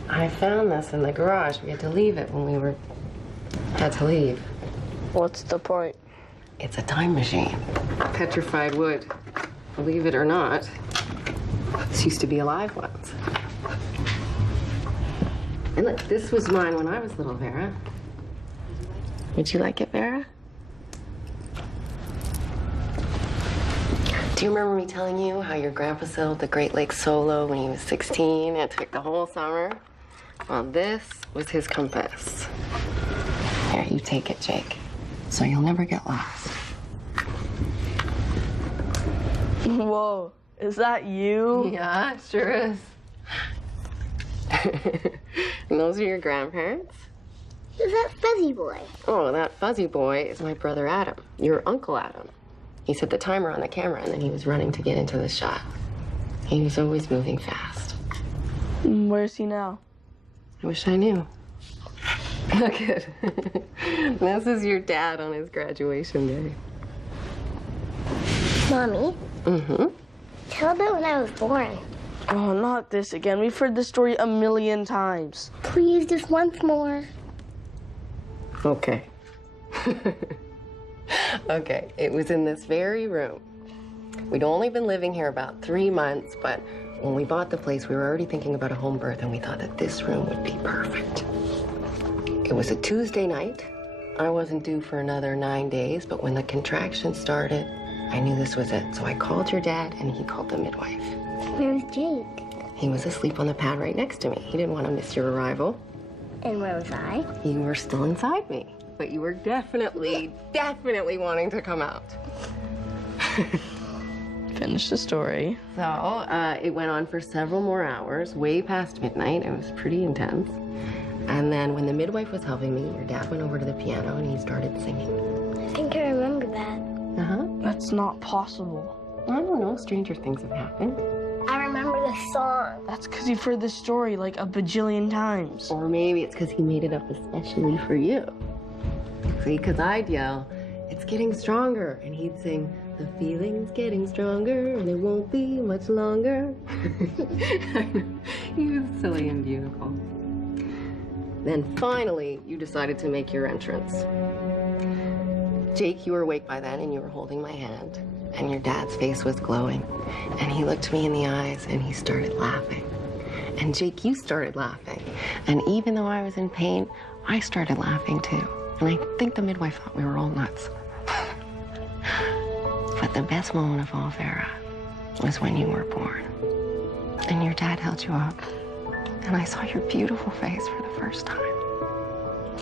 I found this in the garage. We had to leave it when we had to leave. What's the point? It's a time machine. Petrified wood. Believe it or not, this used to be alive once. And look, this was mine when I was little, Vera. Would you like it, Vera? Do you remember me telling you how your grandpa sailed the Great Lakes solo when he was 16? It took the whole summer. Well, this was his compass. Here, you take it, Jake, so you'll never get lost. Whoa, is that you? Yeah, it sure is. And those are your grandparents? Who's that fuzzy boy? Oh, that fuzzy boy is my brother Adam, your Uncle Adam. He set the timer on the camera and then he was running to get into the shot. He was always moving fast. Where's he now? I wish I knew. Look at this is your dad on his graduation day. Mommy? Mm-hmm. Tell about when I was born. Oh, not this again. We've heard this story 1,000,000 times. Please, just once more. Okay. Okay, it was in this very room. We'd only been living here about 3 months, but when we bought the place, we were already thinking about a home birth, and we thought that this room would be perfect. It was a Tuesday night. I wasn't due for another 9 days, but when the contractions started, I knew this was it. So I called your dad, and he called the midwife. Where's Jake? He was asleep on the pad right next to me. He didn't want to miss your arrival. And where was I? You were still inside me, but you were definitely wanting to come out. Finish the story. So, it went on for several more hours, way past midnight. It was pretty intense. And then when the midwife was helping me, your dad went over to the piano and he started singing. I think I remember that. Uh-huh. That's not possible. I don't know. Stranger things have happened. I remember the song. That's because you've heard this story like a bajillion times. Or maybe it's because he made it up especially for you. See, because I'd yell, "It's getting stronger," and he'd sing, "The feeling's getting stronger, and it won't be much longer." I know. He was silly and beautiful. Then finally, you decided to make your entrance. Jake, you were awake by then, and you were holding my hand, and your dad's face was glowing, and he looked me in the eyes, and he started laughing. And Jake, you started laughing, and even though I was in pain, I started laughing too. And I think the midwife thought we were all nuts. But the best moment of all, Vera, was when you were born. And your dad held you up. And I saw your beautiful face for the first time.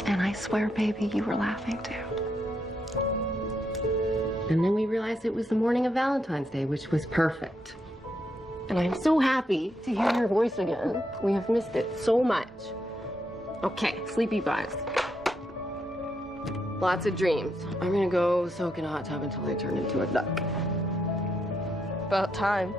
And I swear, baby, you were laughing too. And then we realized it was the morning of Valentine's Day, which was perfect. And I'm so happy to hear your voice again. We have missed it so much. Okay, sleepy vibes. Lots of dreams. I'm gonna go soak in a hot tub until I turn into a duck. About time.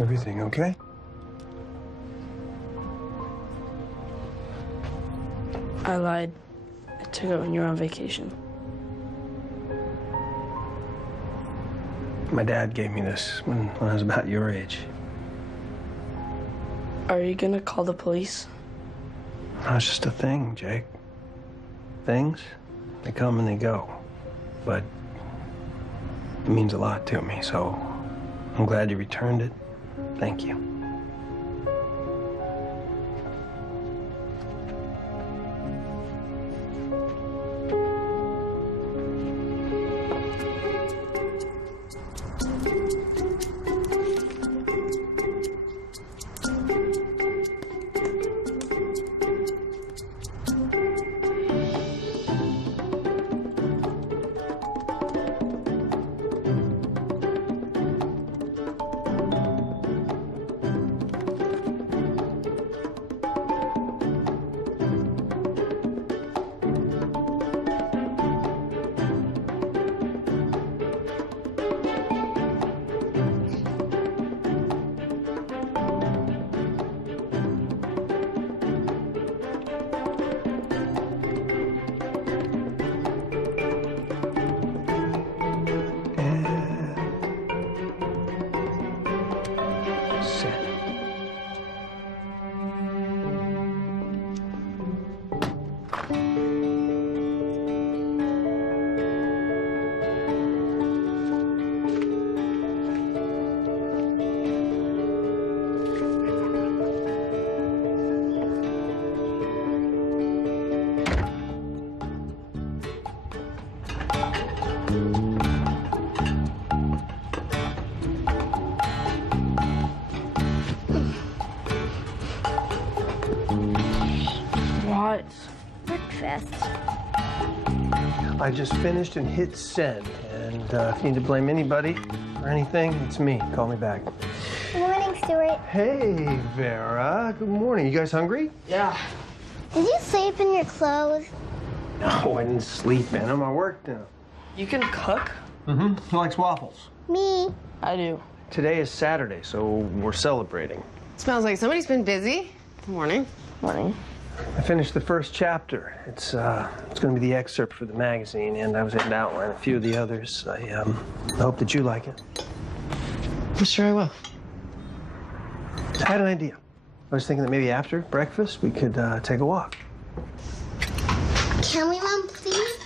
Everything okay? I lied. I took it when you were on vacation. My dad gave me this when I was about your age. Are you gonna call the police? No, it's just a thing, Jake. Things, they come and they go. But it means a lot to me, so I'm glad you returned it. Thank you. What? Breakfast. I just finished and hit send. And if you need to blame anybody or anything, it's me. Call me back. Good morning, Stuart. Hey, Vera. Good morning. You guys hungry? Yeah. Did you sleep in your clothes? No, I didn't sleep in them. I worked in them. You can cook? Mm-hmm. Who likes waffles? Me. I do. Today is Saturday, so we're celebrating. Smells like somebody's been busy. Good morning. Morning. I finished the first chapter. It's going to be the excerpt for the magazine, and I was able to outline a few of the others. I hope that you like it. I'm sure I will. I had an idea. I was thinking that maybe after breakfast we could take a walk. Can we, Mom, please?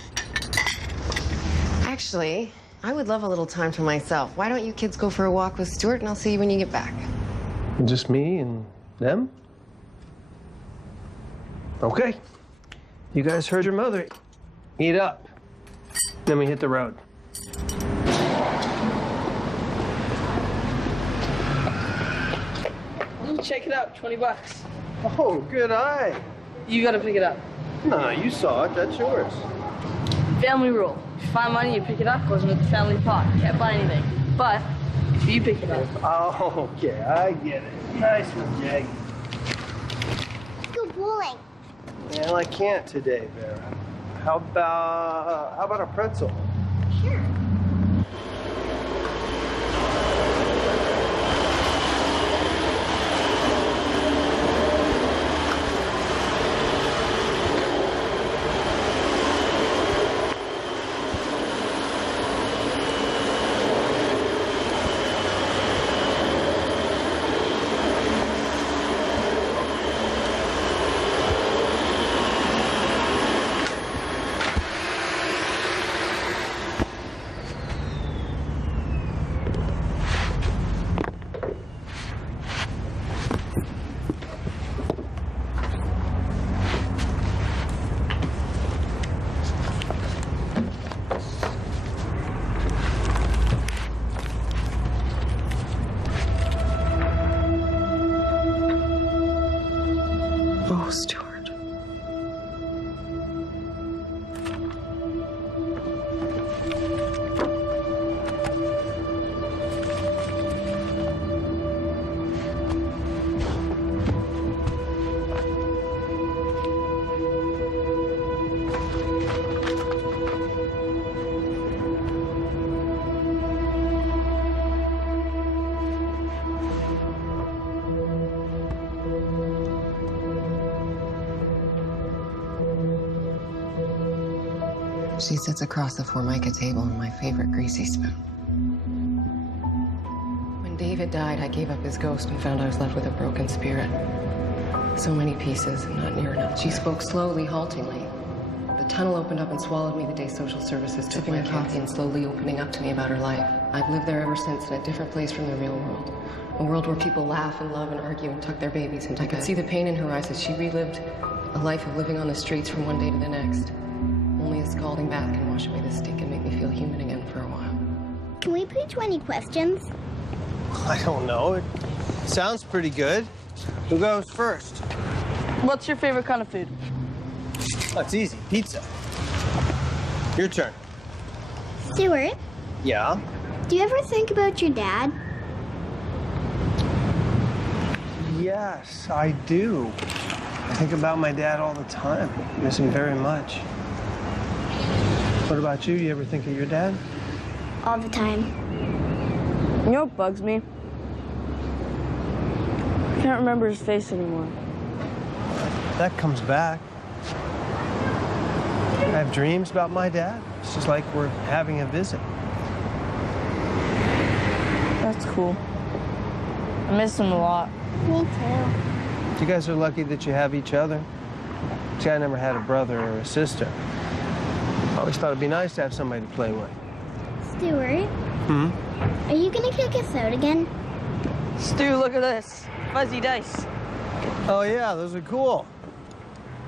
Actually, I would love a little time to myself. Why don't you kids go for a walk with Stuart, and I'll see you when you get back. Just me and them? Okay. You guys heard your mother. Eat up. Then we hit the road. Check it out, 20 bucks. Oh, good eye. You gotta pick it up. No, you saw it. That's yours. Family rule. If you find money, you pick it up, goes into the family pot. Can't buy anything. But if you pick it up. Oh, okay. I get it. Nice one, Jake. Let's go bowling. Well, I can't today, Vera. How about a pretzel? Sure. Oh, Stuart. She sits across the Formica table on my favorite greasy spoon. When David died, I gave up his ghost and found I was left with a broken spirit. So many pieces and not near enough. She spoke slowly, haltingly. The tunnel opened up and swallowed me the day social services took my coffee and slowly opening up to me about her life. I've lived there ever since in a different place from the real world. A world where people laugh and love and argue and tuck their babies into bed. I could see the pain in her eyes as she relived a life of living on the streets from one day to the next. Only a scalding bath can wash away the stink and make me feel human again for a while. Can we play 20 questions? I don't know. It sounds pretty good. Who goes first? What's your favorite kind of food? That's easy. Pizza. Your turn. Stuart, Yeah? do you ever think about your dad? Yes, I do. I think about my dad all the time. Miss him very much. What about you? Do you ever think of your dad? All the time. You know what bugs me? I can't remember his face anymore. That comes back. I have dreams about my dad. It's just like we're having a visit. That's cool. I miss him a lot. Me too. You guys are lucky that you have each other. See, I never had a brother or a sister. I always thought it'd be nice to have somebody to play with. Stuart, Hmm? are you gonna kick us out again? Stu, look at this. Fuzzy dice. Oh, yeah, those are cool.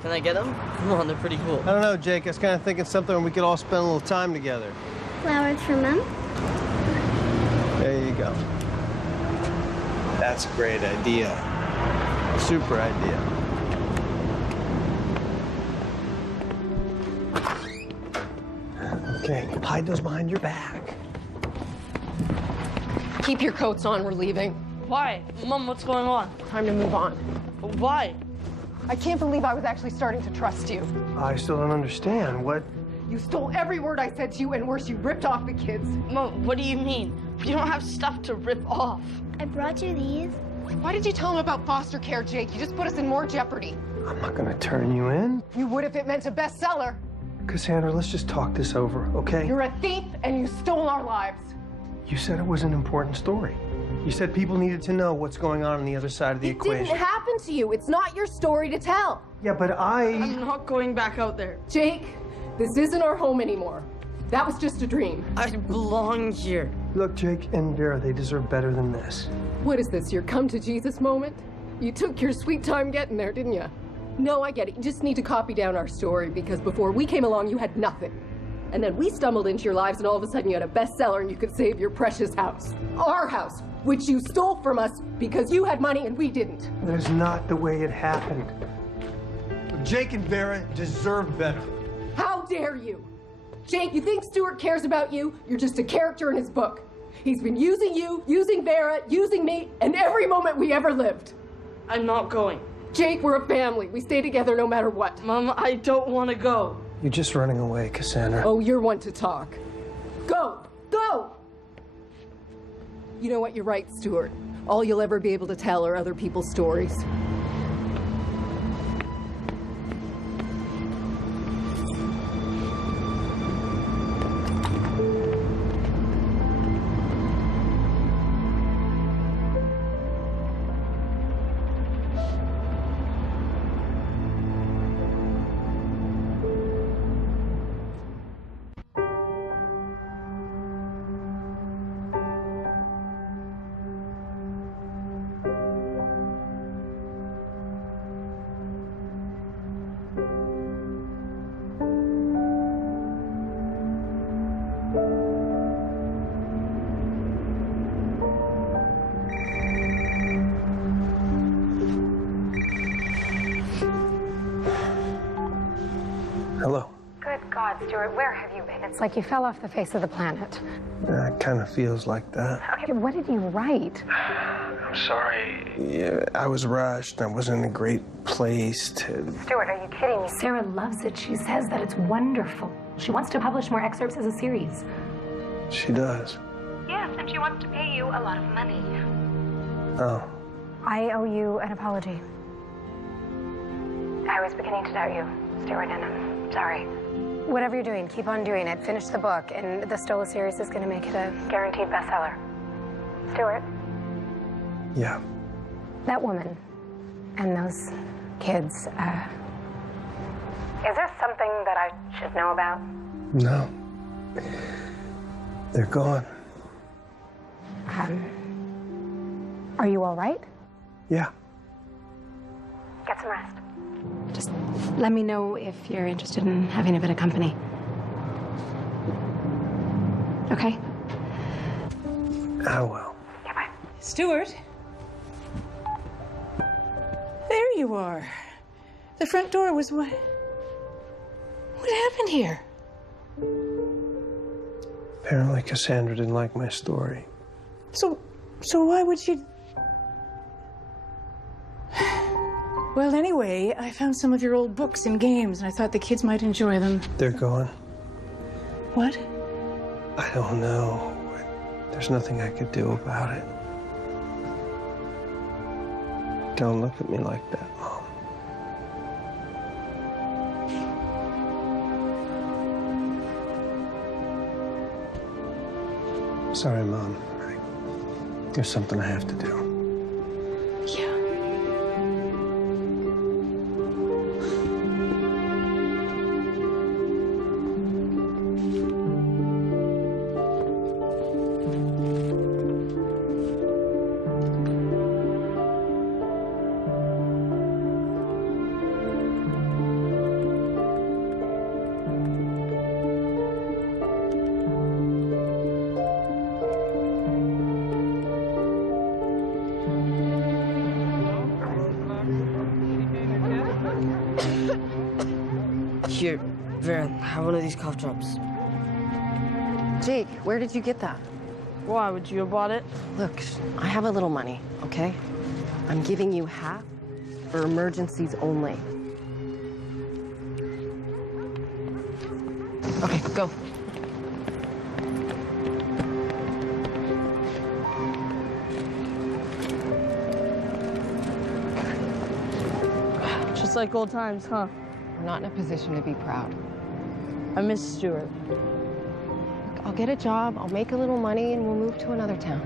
Can I get them? Come on, they're pretty cool. I don't know, Jake. I was kind of thinking something we could all spend a little time together. Flowers for Mom? There you go. That's a great idea. Super idea. Okay, hide those behind your back. Keep your coats on, we're leaving. Why? Mom, what's going on? Time to move on. Why? I can't believe I was actually starting to trust you. I still don't understand. What? You stole every word I said to you, and worse, you ripped off the kids. Mom, what do you mean? We don't have stuff to rip off. I brought you these. Why did you tell him about foster care, Jake? You just put us in more jeopardy. I'm not gonna turn you in. You would if it meant a bestseller. Cassandra, let's just talk this over, okay? You're a thief, and you stole our lives. You said it was an important story. You said people needed to know what's going on the other side of the equation. It didn't happen to you. It's not your story to tell. Yeah, but I'm not going back out there. Jake, this isn't our home anymore. That was just a dream. I belong here. Look, Jake and Vera, they deserve better than this. What is this, your come to Jesus moment? You took your sweet time getting there, didn't you? No, I get it. You just need to copy down our story because before we came along, you had nothing. And then we stumbled into your lives and all of a sudden you had a bestseller and you could save your precious house. Our house, which you stole from us because you had money and we didn't. That's not the way it happened. Jake and Vera deserve better. How dare you? Jake, you think Stuart cares about you? You're just a character in his book. He's been using you, using Vera, using me, and every moment we ever lived. I'm not going. Jake, we're a family. We stay together no matter what. Mom, I don't want to go. You're just running away, Cassandra. Oh, you're one to talk. Go! Go! You know what? You're right, Stuart. All you'll ever be able to tell are other people's stories. Hello. Good God, Stuart, where have you been? It's like you fell off the face of the planet. It kind of feels like that. Okay, what did you write? I'm sorry. Yeah, I was rushed. I wasn't in a great place to... Stuart, are you kidding me? Sarah loves it. She says that it's wonderful. She wants to publish more excerpts as a series. She does. Yes, and she wants to pay you a lot of money. Oh. I owe you an apology. I was beginning to doubt you, Stuart, and I'm sorry. Whatever you're doing, keep on doing it. Finish the book, and the Stola series is going to make it a guaranteed bestseller. Stuart? Yeah. That woman and those kids, is there something that I should know about? No. They're gone. Are you all right? Yeah. Get some rest. Just let me know if you're interested in having a bit of company. Okay? I will. Yeah, bye. Stuart? There you are. The front door was what? What happened here? Apparently Cassandra didn't like my story. So why would she... Well, anyway, I found some of your old books and games, and I thought the kids might enjoy them. They're gone. What? I don't know. There's nothing I could do about it. Don't look at me like that, Mom. Sorry, Mom. There's something I have to do. Yeah. Here, Vera, have one of these cough drops. Jake, where did you get that? Why would you have bought it? Look, I have a little money, okay? I'm giving you half for emergencies only. Okay, go. Just like old times, huh? We're not in a position to be proud. I miss Stuart. I'll get a job, I'll make a little money, and we'll move to another town.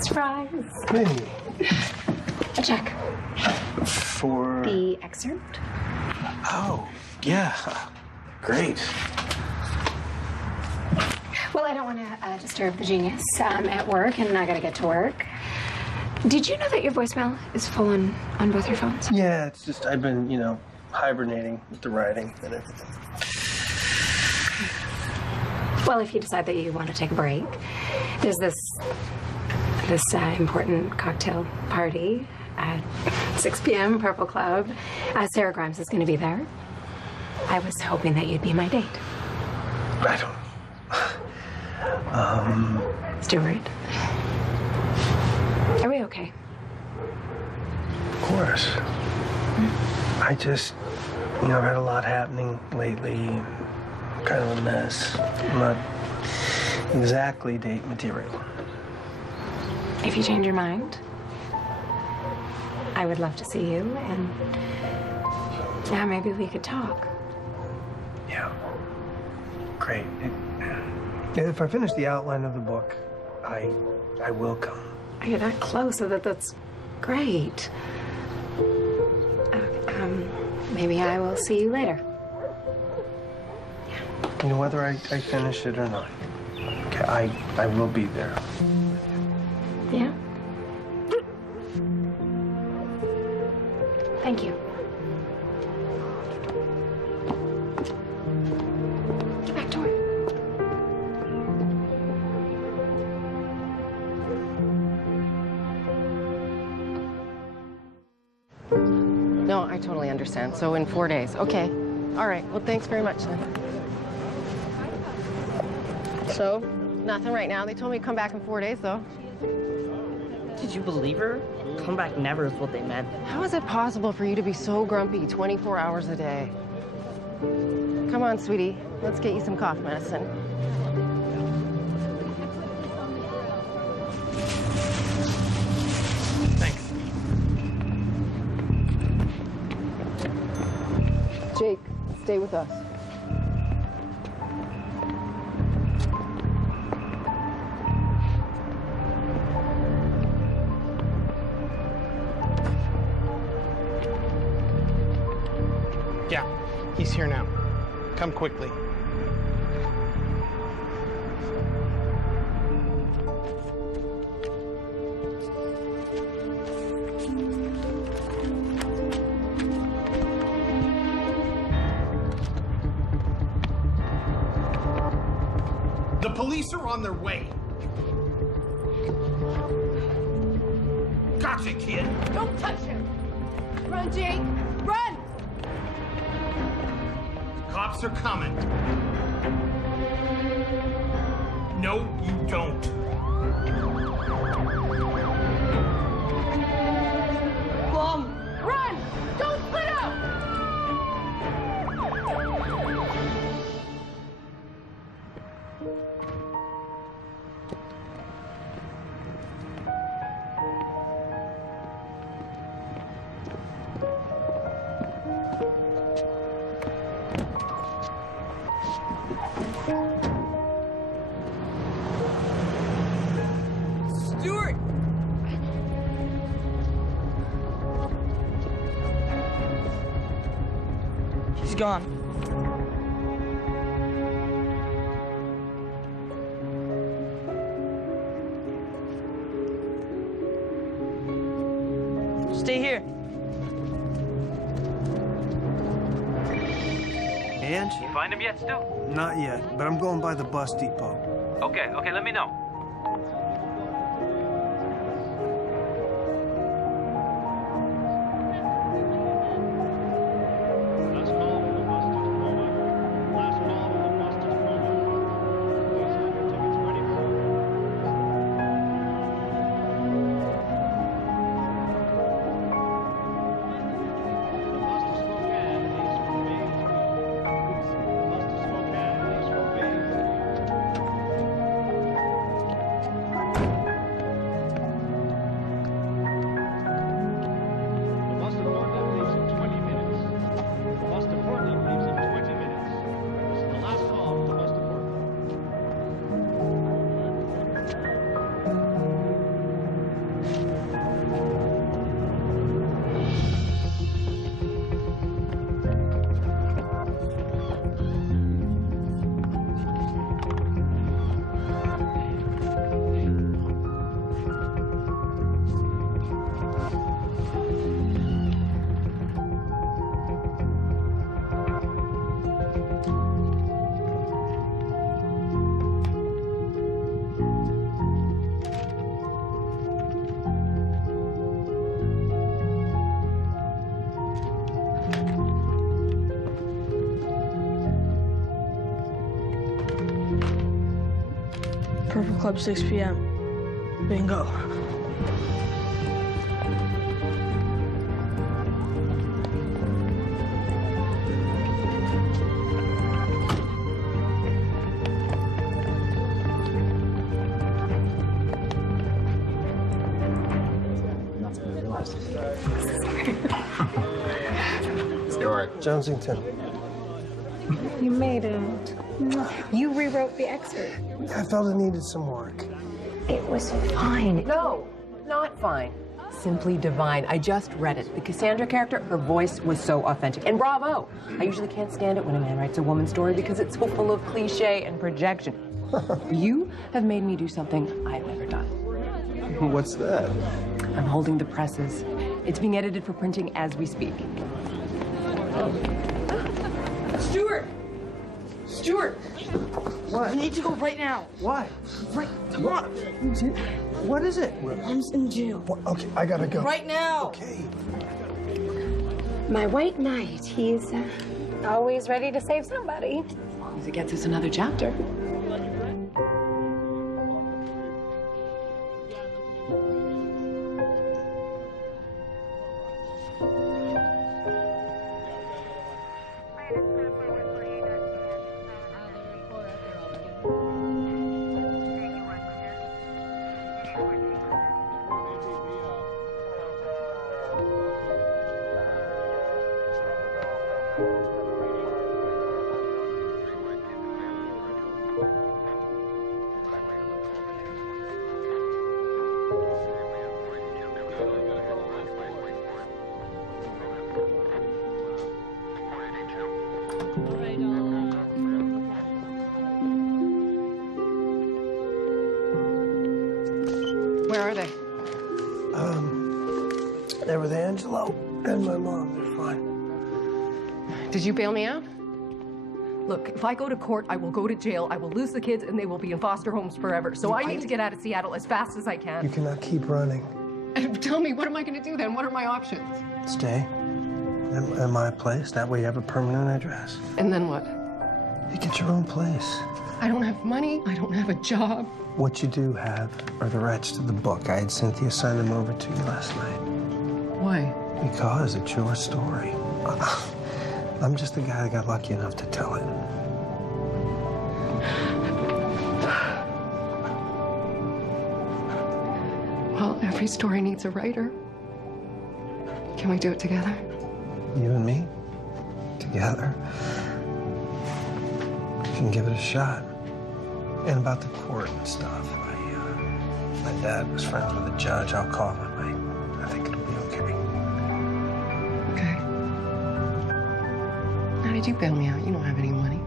Surprise. Hey. A check. For... The excerpt. Oh, yeah. Great. Well, I don't want to disturb the genius. I'm at work and I gotta get to work. Did you know that your voicemail is full on both your phones? Yeah, it's just I've been, hibernating with the writing and everything. Well, if you decide that you want to take a break, there's this important cocktail party at 6 p.m. Purple Club. Sarah Grimes is going to be there. I was hoping that you'd be my date. I don't... Stuart, are we okay? Of course. I just, I've had a lot happening lately. I'm kind of a mess. I'm not exactly date material. If you change your mind, I would love to see you, and maybe we could talk. Yeah. Great. If I finish the outline of the book, I will come. You're that close, so that's great. Maybe I will see you later. Whether I finish it or not, okay, I will be there. Yeah? Thank you. Get back to work. No, I totally understand. So in 4 days. Okay. All right. Well, thanks very much then. So, nothing right now. They told me to come back in 4 days, though. Did you believe her? Come back never is what they meant. How is it possible for you to be so grumpy 24 hours a day? Come on, sweetie. Let's get you some cough medicine. Thanks. Jake, stay with us. Yeah, he's here now. Come quickly. police are on their way. Gotcha, kid. Don't touch him! Run, Jake! Run! Cops are coming. No, you don't. Mom! Run! Don't split up! Stuart! He's gone. Stay here. And? You find him yet, Stu? Not yet, but I'm going by the bus depot. Okay, let me know. Purple Club, 6 p.m. Bingo. Stuart. Jonesington. You made it. You rewrote the excerpt. I felt it needed some work. It was fine. No, not fine. Simply divine. I just read it. The Cassandra character, her voice was so authentic. And bravo! I usually can't stand it when a man writes a woman's story because it's so full of cliche and projection. You have made me do something I've never done. What's that? I'm holding the presses. It's being edited for printing as we speak. Stuart! Stuart! What? I need to go right now. Why? Right. Come on. What is it? Mom's in jail. What? Okay, I gotta go. Right now. Okay. My white knight. He's always ready to save somebody. As long as it gets us another chapter. Where are they? They're with Angelo and my mom. They're fine. Did you bail me out? Look, if I go to court, I will go to jail, I will lose the kids, and they will be in foster homes forever. So I need to get out of Seattle as fast as I can. You cannot keep running. Tell me, what am I going to do then? What are my options? Stay at my place. That way you have a permanent address. And then what? You get your own place. I don't have money. I don't have a job. What you do have are the rights to the book. I had Cynthia sign them over to you last night. Why? Because it's your story. I'm just the guy that got lucky enough to tell it. Well, every story needs a writer. Can we do it together? You and me? Together? You can give it a shot. And about the court and stuff, my dad was friends with the judge. I'll call him. I think it'll be okay. Okay. How did you bail me out? You don't have any money.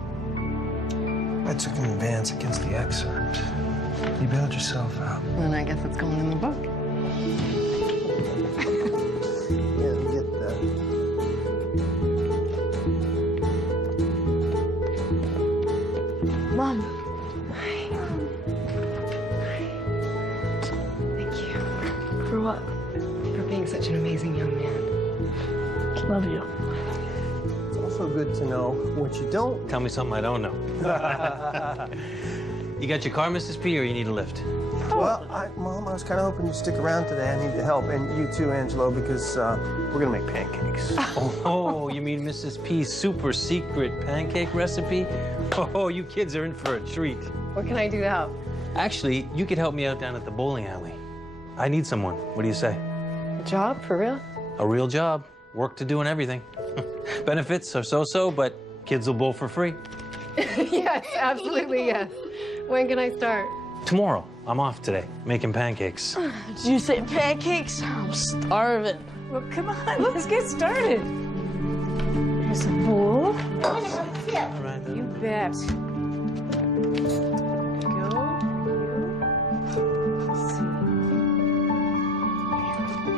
I took an advance against the excerpt. You bailed yourself out. Then I guess it's going in the book. Yeah, get that. Mom. For what? For being such an amazing young man. Love you. It's also good to know what you don't. Tell me something I don't know. You got your car, Mrs. P, or you need a lift? Well, Mom, I was kind of hoping you'd stick around today. I need the help. And you too, Angelo, because we're going to make pancakes. Oh, you mean Mrs. P's super secret pancake recipe? Oh, you kids are in for a treat. What can I do to help? Actually, you could help me out down at the bowling alley. I need someone. What do you say? A job, for real? A real job. Work to do and everything. Benefits are so-so, but kids will bowl for free. Yes, absolutely, yes. When can I start? Tomorrow. I'm off today, making pancakes. Did you say pancakes? I'm starving. Well, come on, let's get started. Here's a bowl. All right, then. You bet. Go. Let's see. Okay, that's for you.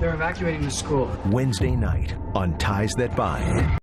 They're evacuating the school. Wednesday night on Ties That Bind.